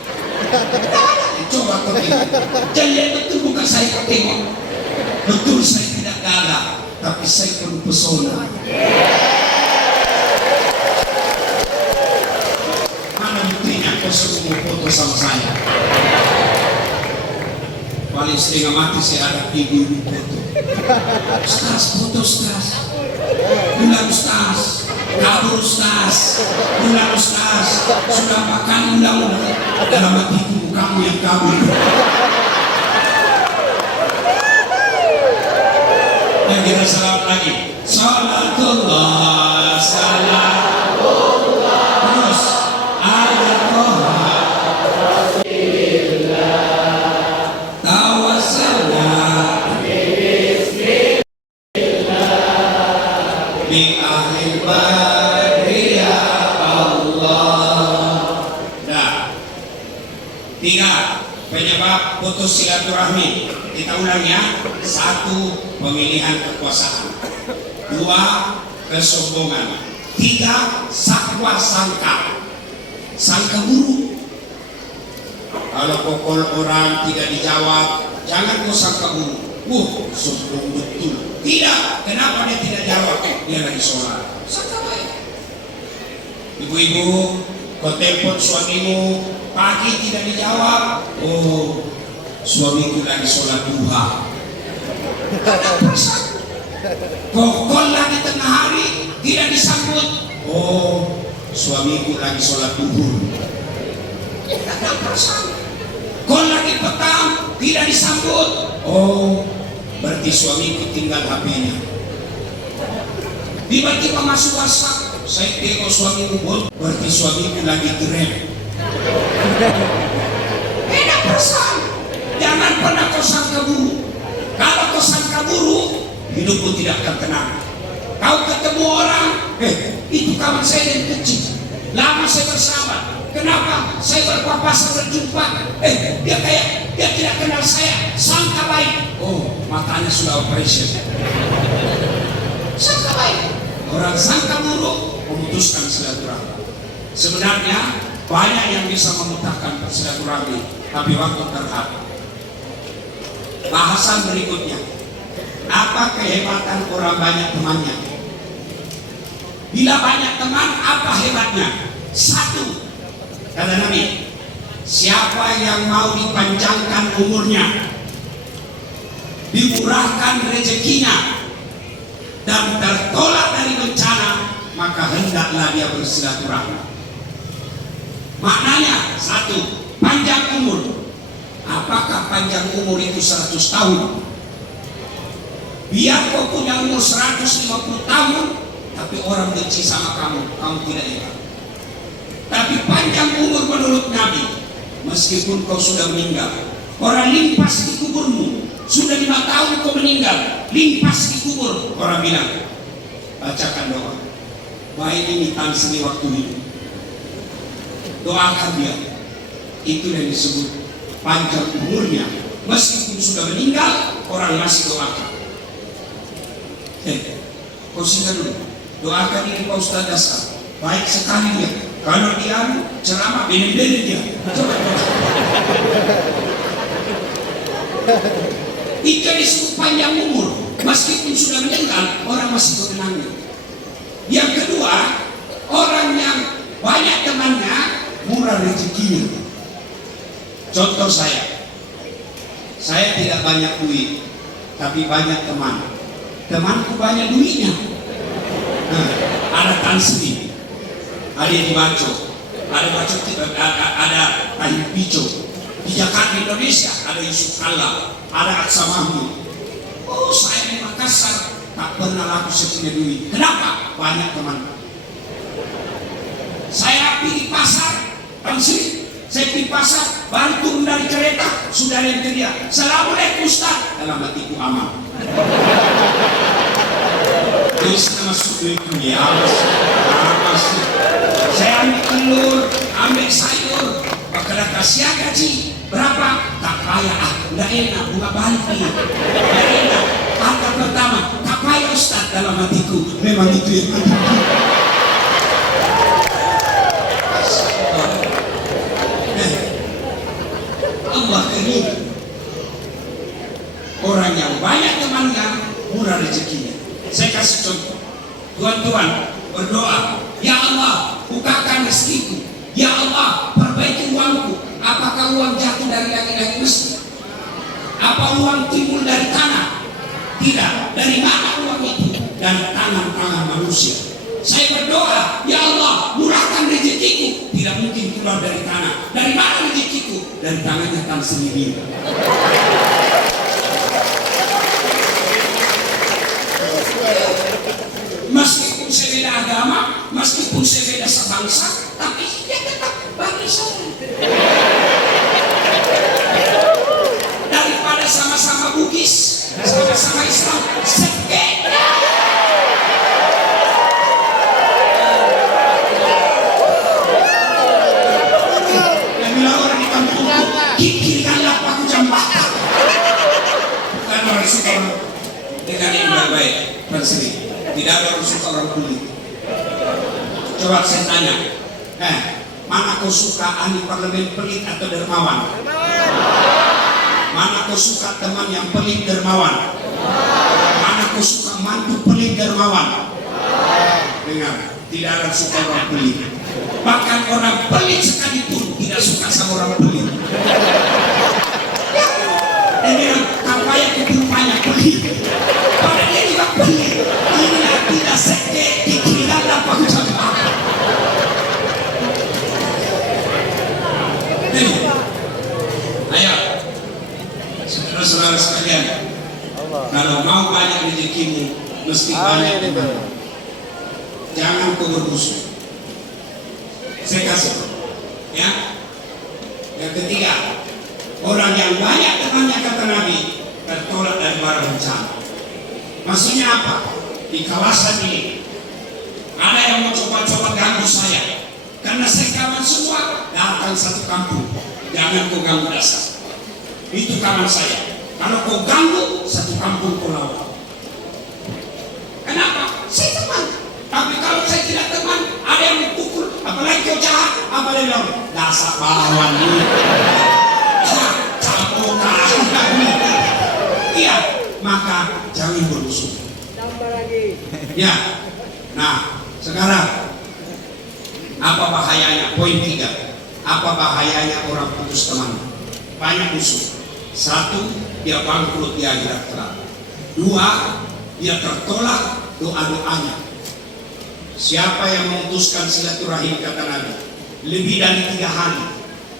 Coba kau tengok. Jelek betul muka saya kau tengok. Betul saya tidak gagah, tapi saya penuh pesona. Mana buktinya kau suruh foto sama saya? Paling setengah mati saya ada ibu foto. Ustaz, foto Ustaz. Ulang Ustaz, kabur Ustaz, ulang Ustaz. Sudah makan ulang dalam hatiku kamu yang kabur. Dan kita salam lagi. Salatullah, salamullah. Terus ala Toha tawassalna bi ahlil badri ya Allah. Nah, 3 penyebab putus silaturahmi. Kita ulang ya. 1, pemilihan kekuasaan. 2, kesombongan. 3, sakwa sangka. Sangka buruk. Kalau pokok orang tidak dijawab, jangan kau sangka buruk. Sombong betul. Tidak. Kenapa dia tidak jawab? Dia lagi sholat. Sangka baik. Ibu-ibu, kau telepon suamimu, pagi tidak dijawab. Oh, suamiku lagi sholat duha. Ada perasaan. Kau lagi tengah hari tidak disambut. Oh, suamiku lagi sholat duhur. Ada perasaan. Kau lagi petang tidak disambut. Oh, berarti suamiku tinggal HP-nya. Tiba-tiba masuk WhatsApp, saya tengok suamiku bot, berarti suamiku lagi Grab. Ada perasaan. Jangan pernah kau sangka buruk. Kalau kau sangka buruk, hidupmu tidak akan tenang. Kau ketemu orang, itu kawan saya dari kecil, lama saya bersama. Kenapa? Saya berpapasan berjumpa. Dia tidak kenal saya. Sangka baik. Oh, matanya sudah operation. Sangka baik. Orang sangka buruk memutuskan silaturahmi. Sebenarnya banyak yang bisa memutahkan silaturahmi, tapi waktu terhadap. Bahasan berikutnya, apa kehebatan orang banyak temannya? Bila banyak teman, apa hebatnya? 1, kata Nabi, siapa yang mau dipanjangkan umurnya, dimurahkan rezekinya, dan tertolak dari bencana, maka hendaklah dia bersilaturahmi. Maknanya 1, panjang umur. Apakah panjang umur itu 100 tahun? Biar kau punya umur 150 tahun, tapi orang benci sama kamu tidak hebat. Tapi panjang umur menurut Nabi, meskipun kau sudah meninggal, orang limpas di kuburmu. Sudah 5 tahun kau meninggal, limpas di kubur. Orang bilang, bacakan doa. Baik ini tansini waktu hidup. Doakan dia. Itu yang disebut panjang umurnya. Meskipun sudah meninggal, orang masih doakan. Kau singgah dulu. Doakan ini Pak Ustaz Dasar. Baik sekali dia. Kalau dia ceramah beda-beda dia. Coba. Itu disebut panjang umur. Meskipun sudah meninggal, orang masih mengenangnya. Yang kedua, orang yang banyak temannya, murah rezekinya. Contoh saya tidak banyak duit, tapi banyak teman. Temanku banyak duitnya. Ada Tansri, ada di Baco, ada Tayyip Pico. Di Jakarta, Indonesia ada Yusuf Kalla, ada Aksa Mahmud. Oh, saya di Makassar tak pernah laku sepunya duit. Kenapa? Banyak teman. Saya pergi pasar, saya pergi pasar, baru turun dari kereta, sudah ada yang teriak, "Assalamualaikum Ustaz." Dalam hatiku aman. Terus masuk duit dunia, masuk. Saya ambil telur, ambil sayur, bakal kasih gaji. Berapa? Tak payah, nggak enak, bunga balik nih. Nggak enak. Kata pertama, tak payah Ustaz, dalam hatiku. Memang itu yang penting. Allah ini orang yang banyak temannya, murah rezekinya. Saya kasih contoh. Tuan-tuan berdoa, "Ya Allah, bukakan rezekiku. Ya Allah, perbaiki uangku." Apakah uang jatuh dari langit mesti? Apa uang timbul dari tanah? Tidak. Dari mana uang itu? Dari tangan-tangan manusia. Saya berdoa, "Ya Allah, murahkan rezekiku." Tidak mungkin keluar dari tanah. Dari mana rezekiku? Dari tangannya Tan Sri Bima. Meskipun saya beda agama, meskipun saya beda sebangsa, tapi dia tetap bagi saya. Daripada sama-sama Bugis, sama-sama Islam, sepeda. Yang bilang orang di kampung, "Kikirkanlah aku jambatan." Bukan orang suka orang dengan yang baik-baik, bersih. Tidak ada orang suka orang kulit. Coba saya tanya, mana kau suka ahli parlemen pelit atau dermawan? Mana kau suka teman yang pelit dermawan? Mana kau suka mantu pelit dermawan? Dengar, tidak ada suka orang pelit. Bahkan orang pelit sekalipun tidak suka sama orang pelit. Dia bilang, "Apa yang kehidupannya pelit?" Padahal dia juga pelit. Inilah tidak sekte, tidak dapat ucapan. Ayo, saudara-saudara sekalian, kalau mau banyak rezekimu, mesti banyak iman. Jangan kau bermusuh. Saya kasih, ya. Yang ketiga, orang yang banyak temannya kata Nabi tertolak dari barang bencana. Maksudnya apa? Di kawasan ini ada yang mau coba-coba ganggu saya, karena saya kawan semua datang satu kampung. Jangan kau ganggu dasar. Itu kawan saya. Kalau kau ganggu, satu kampung kau lawan. Kenapa? Saya teman. Tapi kalau saya tidak teman, ada yang mempukul, apalagi kau jahat, apa dia bilang? Dasar bawaan ini. Iya, maka jangan bermusuh. Ya, nah sekarang apa bahayanya? Poin 3. Apa bahayanya orang putus teman? Banyak musuh. 1, dia bangkrut di akhirat kelak. 2, dia tertolak doa-doanya. Siapa yang memutuskan silaturahim kata Nabi lebih dari 3 hari,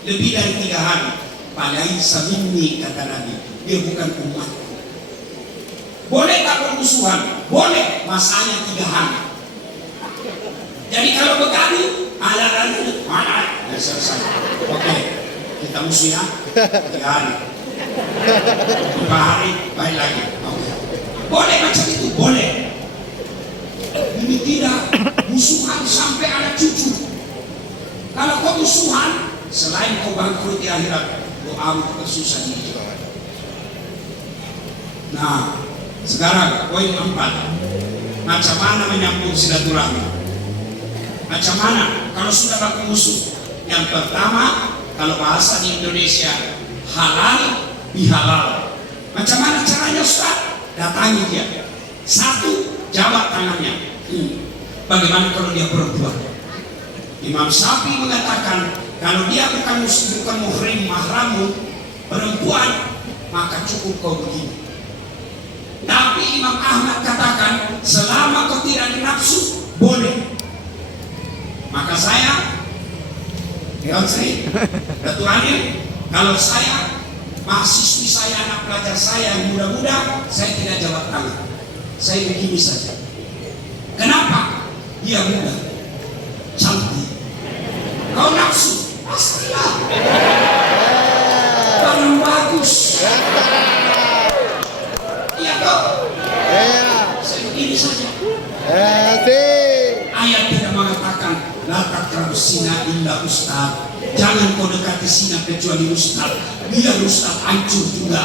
lebih dari 3 hari, falaisa minni kata Nabi, dia bukan umatku. Boleh tak bermusuhan? Boleh, masanya 3 hari. Jadi kalau bergaduh, ada mana? Ya selesai. Oke, kita musuh ya 3 hari, 5 hari, baik lagi. Oke. Boleh macam itu, boleh. Ini tidak musuhan sampai ada cucu. Kalau kau musuhan, selain kau bangkrut di akhirat, doamu tersusah di jalan. Nah, sekarang poin 4. Macam mana menyambung silaturahmi? Macam mana kalau sudah baku musuh? Yang pertama, kalau bahasa di Indonesia, halal bihalal. Macam mana caranya Ustaz? Datangi dia. 1, jawab tangannya. Bagaimana kalau dia perempuan? Imam Syafi'i mengatakan, kalau dia bukan muhrim mahramu perempuan, maka cukup kau begini. Tapi Imam Ahmad katakan, selama kau tidak nafsu, boleh. Maka saya Kan Sri, Datu Anil, kalau saya, mahasiswi saya, anak pelajar saya yang muda-muda, saya tidak jawab tangan. Saya begini saja. Kenapa? Dia muda, cantik. Kau nafsu? Pastilah. Barang bagus. Iya toh? Saya begini saja. Ayat tidak mengatakan la takrabu zina illa ustaz. Jangan kau dekati zina kecuali ustaz. Biar ustaz hancur juga.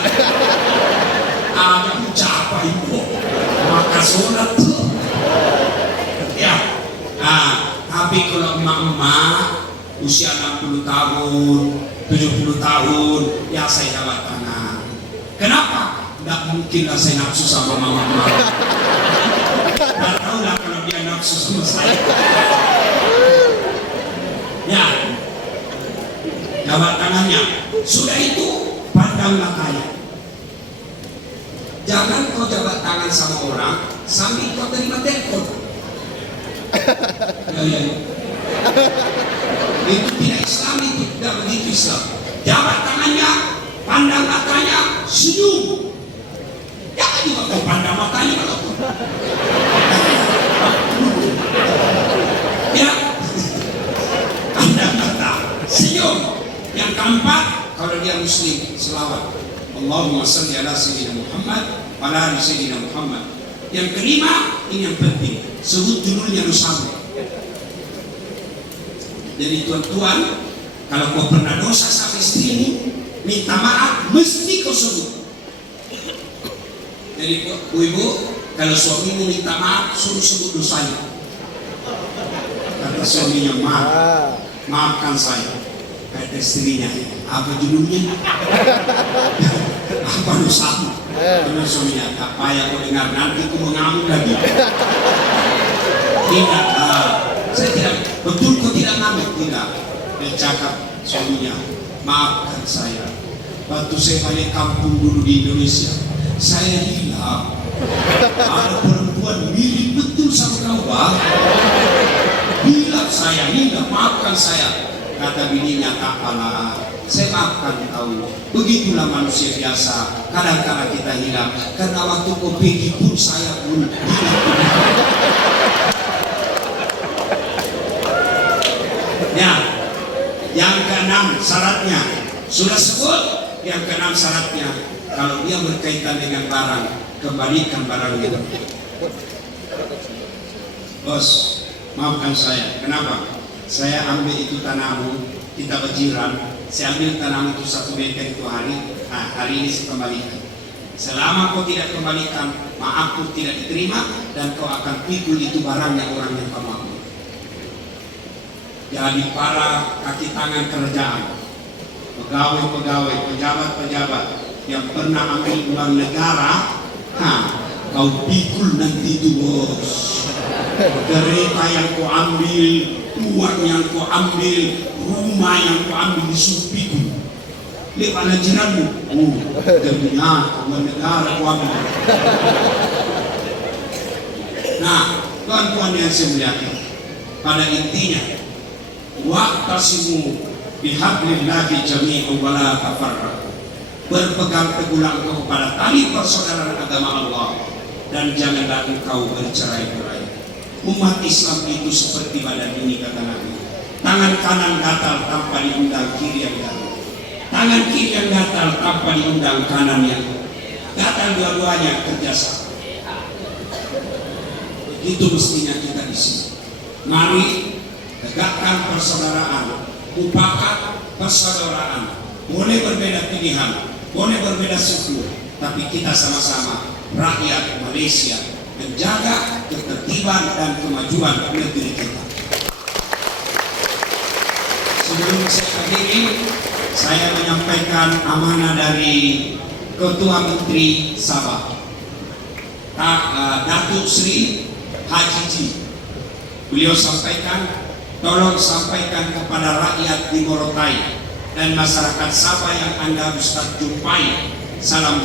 Ada ucapan itu. Maka sholat tuh. Ya. Tapi kalau emak-emak usia 60 tahun, 70 tahun, ya saya jawab tangan. Kenapa? Tidak mungkin lah saya nafsu sama mama-mama. Tidak tahu lah kalau dia nafsu sama saya. Ya, jawab tangannya. Sudah itu, pandanglah kaya. Jangan kau jabat tangan sama orang sambil kau terima telepon. Ya. Itu tidak Islam, itu tidak begitu Islam. Jabat tangannya, pandang matanya, senyum. Jangan juga kau pandang matanya kalau ya, pandang mata, senyum. Yang keempat, kalau dia muslim, selawat. Allahumma salli ala sayyidina Muhammad wa ala ali sayyidina Muhammad. Yang kelima, ini yang penting, sebut judulnya dosamu. Jadi tuan-tuan, kalau kau pernah dosa sama istrimu, minta maaf, mesti kau sebut. Jadi ibu, kalau suamimu minta maaf, suruh sebut dosanya. Kata suaminya, maafkan saya. Kata istrinya, apa judulnya? Apa dosamu? Kata suaminya, tak payah kau dengar, nanti kau mengamuk lagi. Tidak, saya tidak, betul kau tidak ngamuk, tidak. Dia cakap suaminya, maafkan saya. Waktu saya balik kampung dulu di Indonesia, saya hilang. Ada perempuan mirip betul sama kau, Bang. Bilang saya hilang, maafkan saya. Kata bininya, tak apalah, saya maafkan kau. Begitulah manusia biasa. Kadang-kadang kita hilang, karena waktu kau pergi pun saya pun hilang. Ya, yang keenam syaratnya sudah sebut. Yang keenam syaratnya, kalau dia berkaitan dengan barang, kembalikan barangnya. Bos, maafkan saya. Kenapa? Saya ambil itu tanahmu, kita berjiran. Saya ambil tanahmu itu 1 meter itu hari. Nah, hari ini saya kembalikan. Selama kau tidak kembalikan, maafku tidak diterima dan kau akan pikul itu barangnya orang yang kau maafkan. Jadi para kaki tangan kerajaan, pegawai-pegawai, pejabat-pejabat yang pernah ambil uang negara, kau pikul nanti itu, bos. Kereta yang kau ambil, uang yang kau ambil, rumah yang kau ambil, disuruh pikul. Lihat mana jiranmu, ternyata uang negara kau ambil. Nah, tuan-tuan yang saya muliakan, pada intinya, wa'tasimu bihablillahi jami'an wa la tafarraqu. Berpegang teguhlah engkau kepada tali persaudaraan agama Allah dan janganlah engkau bercerai-berai. Umat Islam itu seperti badan ini, kata Nabi. Tangan kanan gatal tanpa diundang kiri yang gatal. Tangan kiri yang gatal tanpa diundang kanan yang gatal, dua-duanya kerjasama. Itu mestinya kita di sini. Mari tegakkan persaudaraan, upakan persaudaraan. Boleh berbeda pilihan, boleh berbeda suku, tapi kita sama-sama rakyat Malaysia menjaga ketertiban dan kemajuan negeri kita. Sebelum saya akhiri, saya menyampaikan amanah dari Ketua Menteri Sabah, Datuk Sri Haji Ji. Beliau sampaikan, tolong sampaikan kepada rakyat di Morotai dan masyarakat Sabah yang Anda Ustaz jumpai, salam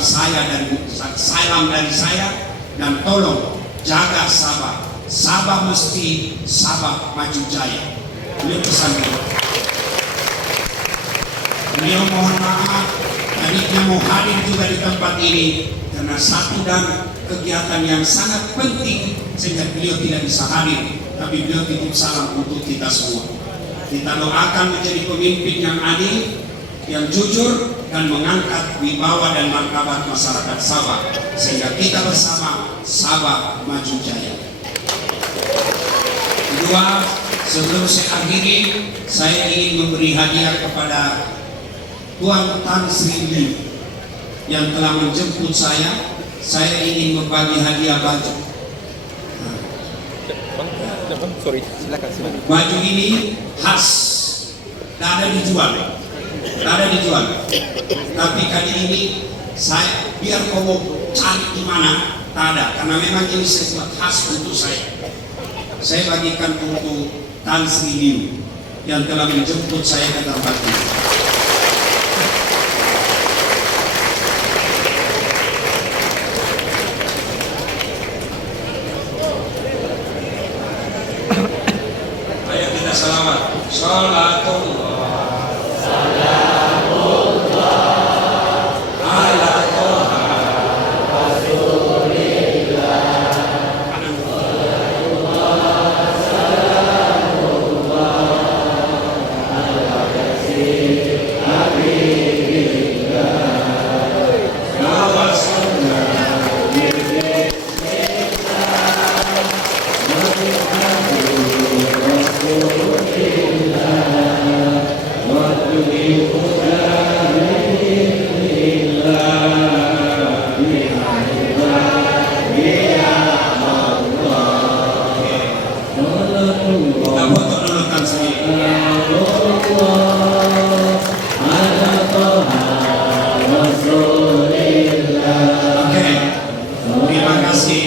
dari saya, dan tolong jaga Sabah. Sabah mesti Sabah maju jaya. Beliau pesan. Beliau mohon maaf tadinya mau hadir juga di tempat ini karena satu dan kegiatan yang sangat penting sehingga beliau tidak bisa hadir, tapi beliau titip salam untuk kita semua. Kita doakan menjadi pemimpin yang adil, yang jujur, dan mengangkat wibawa dan martabat masyarakat Sabah sehingga kita bersama Sabah maju jaya. Kedua, sebelum saya akhiri, saya ingin memberi hadiah kepada Tuan Tan Sri Lee yang telah menjemput saya. Saya ingin membagi hadiah baju. Baju ini khas, tidak ada dijual. Tapi kali ini saya biar kau mau cari di mana, tak ada, karena memang ini saya buat khas untuk saya. Saya bagikan untuk Tan Sri Lee yang telah menjemput saya ke tempat ini. Ayo kita salawat. Salatullah. Salamullah. Ala Toha. Rasulillah. Kita foto dulu kan sendiri. Oke, terima kasih.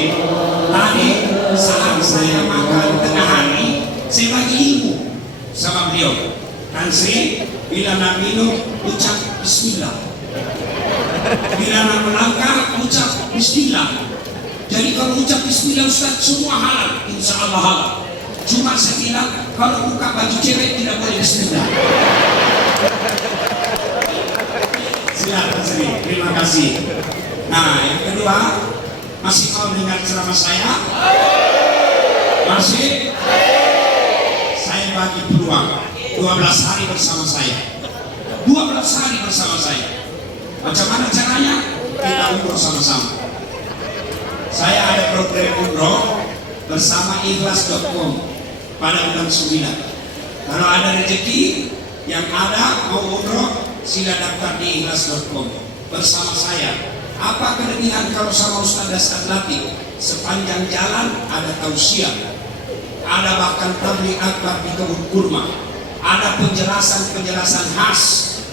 Tadi saat saya makan tengah hari, saya bagi ilmu sama beliau. Tan Sri, bila nak minum, ucap Bismillah. Bila nak melangkah, ucap Bismillah. Jadi kalau ucap Bismillah Ustaz, semua halal, insya Allah halal. Cuma saya bilang, kalau buka baju cewek tidak boleh Bismillah. Silakan Sri, terima kasih. Nah, yang kedua, masih mau dengar ceramah saya? Masih? Saya bagi peluang 12 hari bersama saya. 12 hari bersama saya. Macam mana caranya? Kita umroh sama-sama. Saya ada program umroh bersama ikhlas.com pada bulan 9. Kalau ada rezeki yang ada mau umroh, sila daftar di ikhlas.com bersama saya. Apa kelebihan kalau sama Ustaz Dasar Latif? Sepanjang jalan ada tausiah, ada bahkan tabligh akbar di kebun kurma, ada penjelasan khas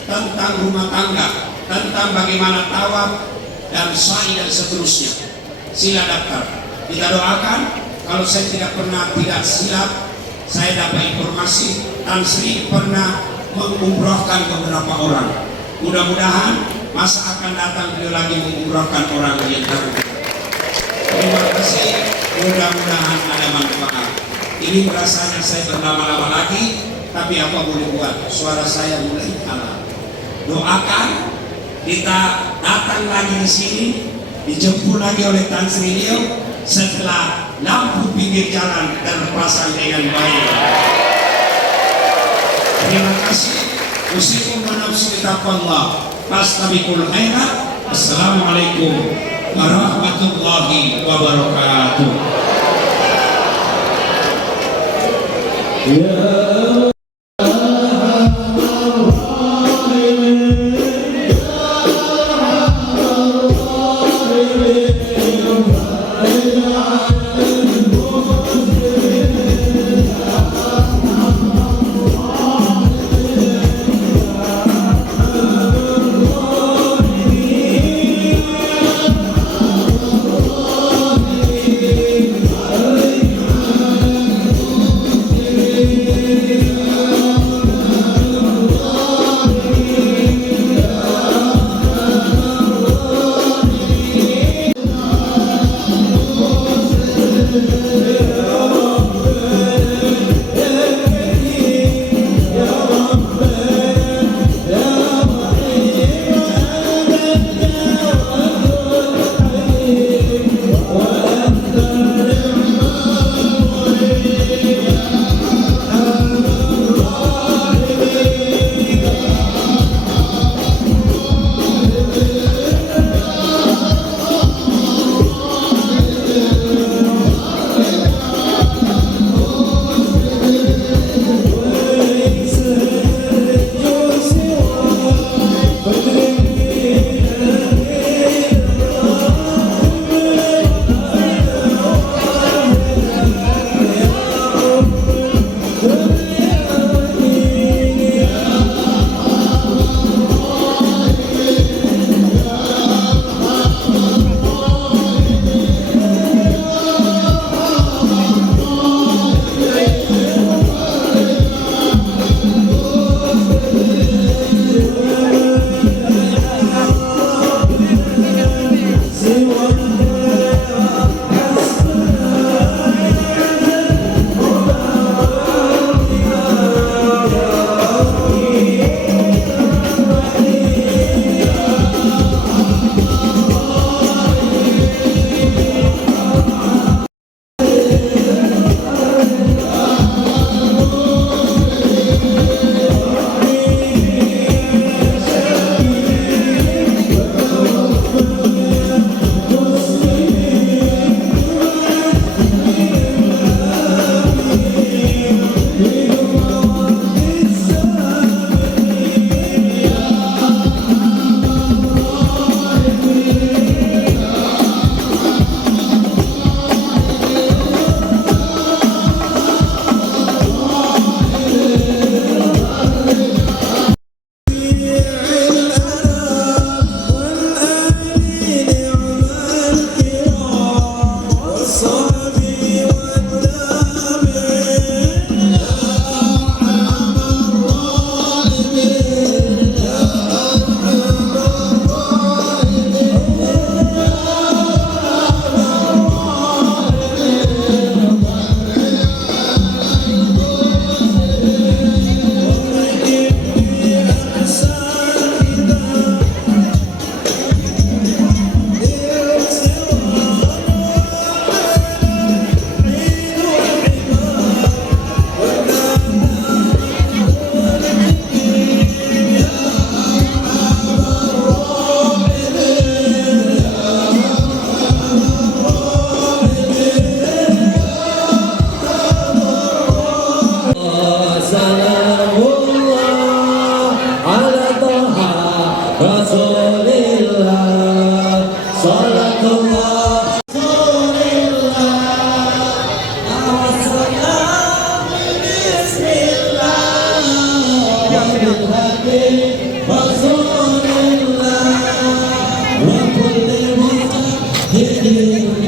tentang rumah tangga, tentang bagaimana tawaf dan sa'i dan seterusnya. Sila daftar. Kita doakan. Kalau saya tidak silap, saya dapat informasi Tan Sri pernah mengumrohkan beberapa orang. Mudah-mudahan masa akan datang beliau lagi mengumrohkan orang yang baru. Terima kasih. Mudah-mudahan ada manfaat. Ini rasanya saya berlama-lama lagi, tapi apa boleh buat? Suara saya mulai kalah. Doakan kita datang lagi di sini, dijemput lagi oleh Tan Sri Lee setelah lampu pinggir jalan terpasang dengan baik. Terima kasih. Usikum wa nafsi bitaqwallah. Fastabiqul khairat. Assalamualaikum warahmatullahi wabarakatuh. Rasulullah wa kulli mu'min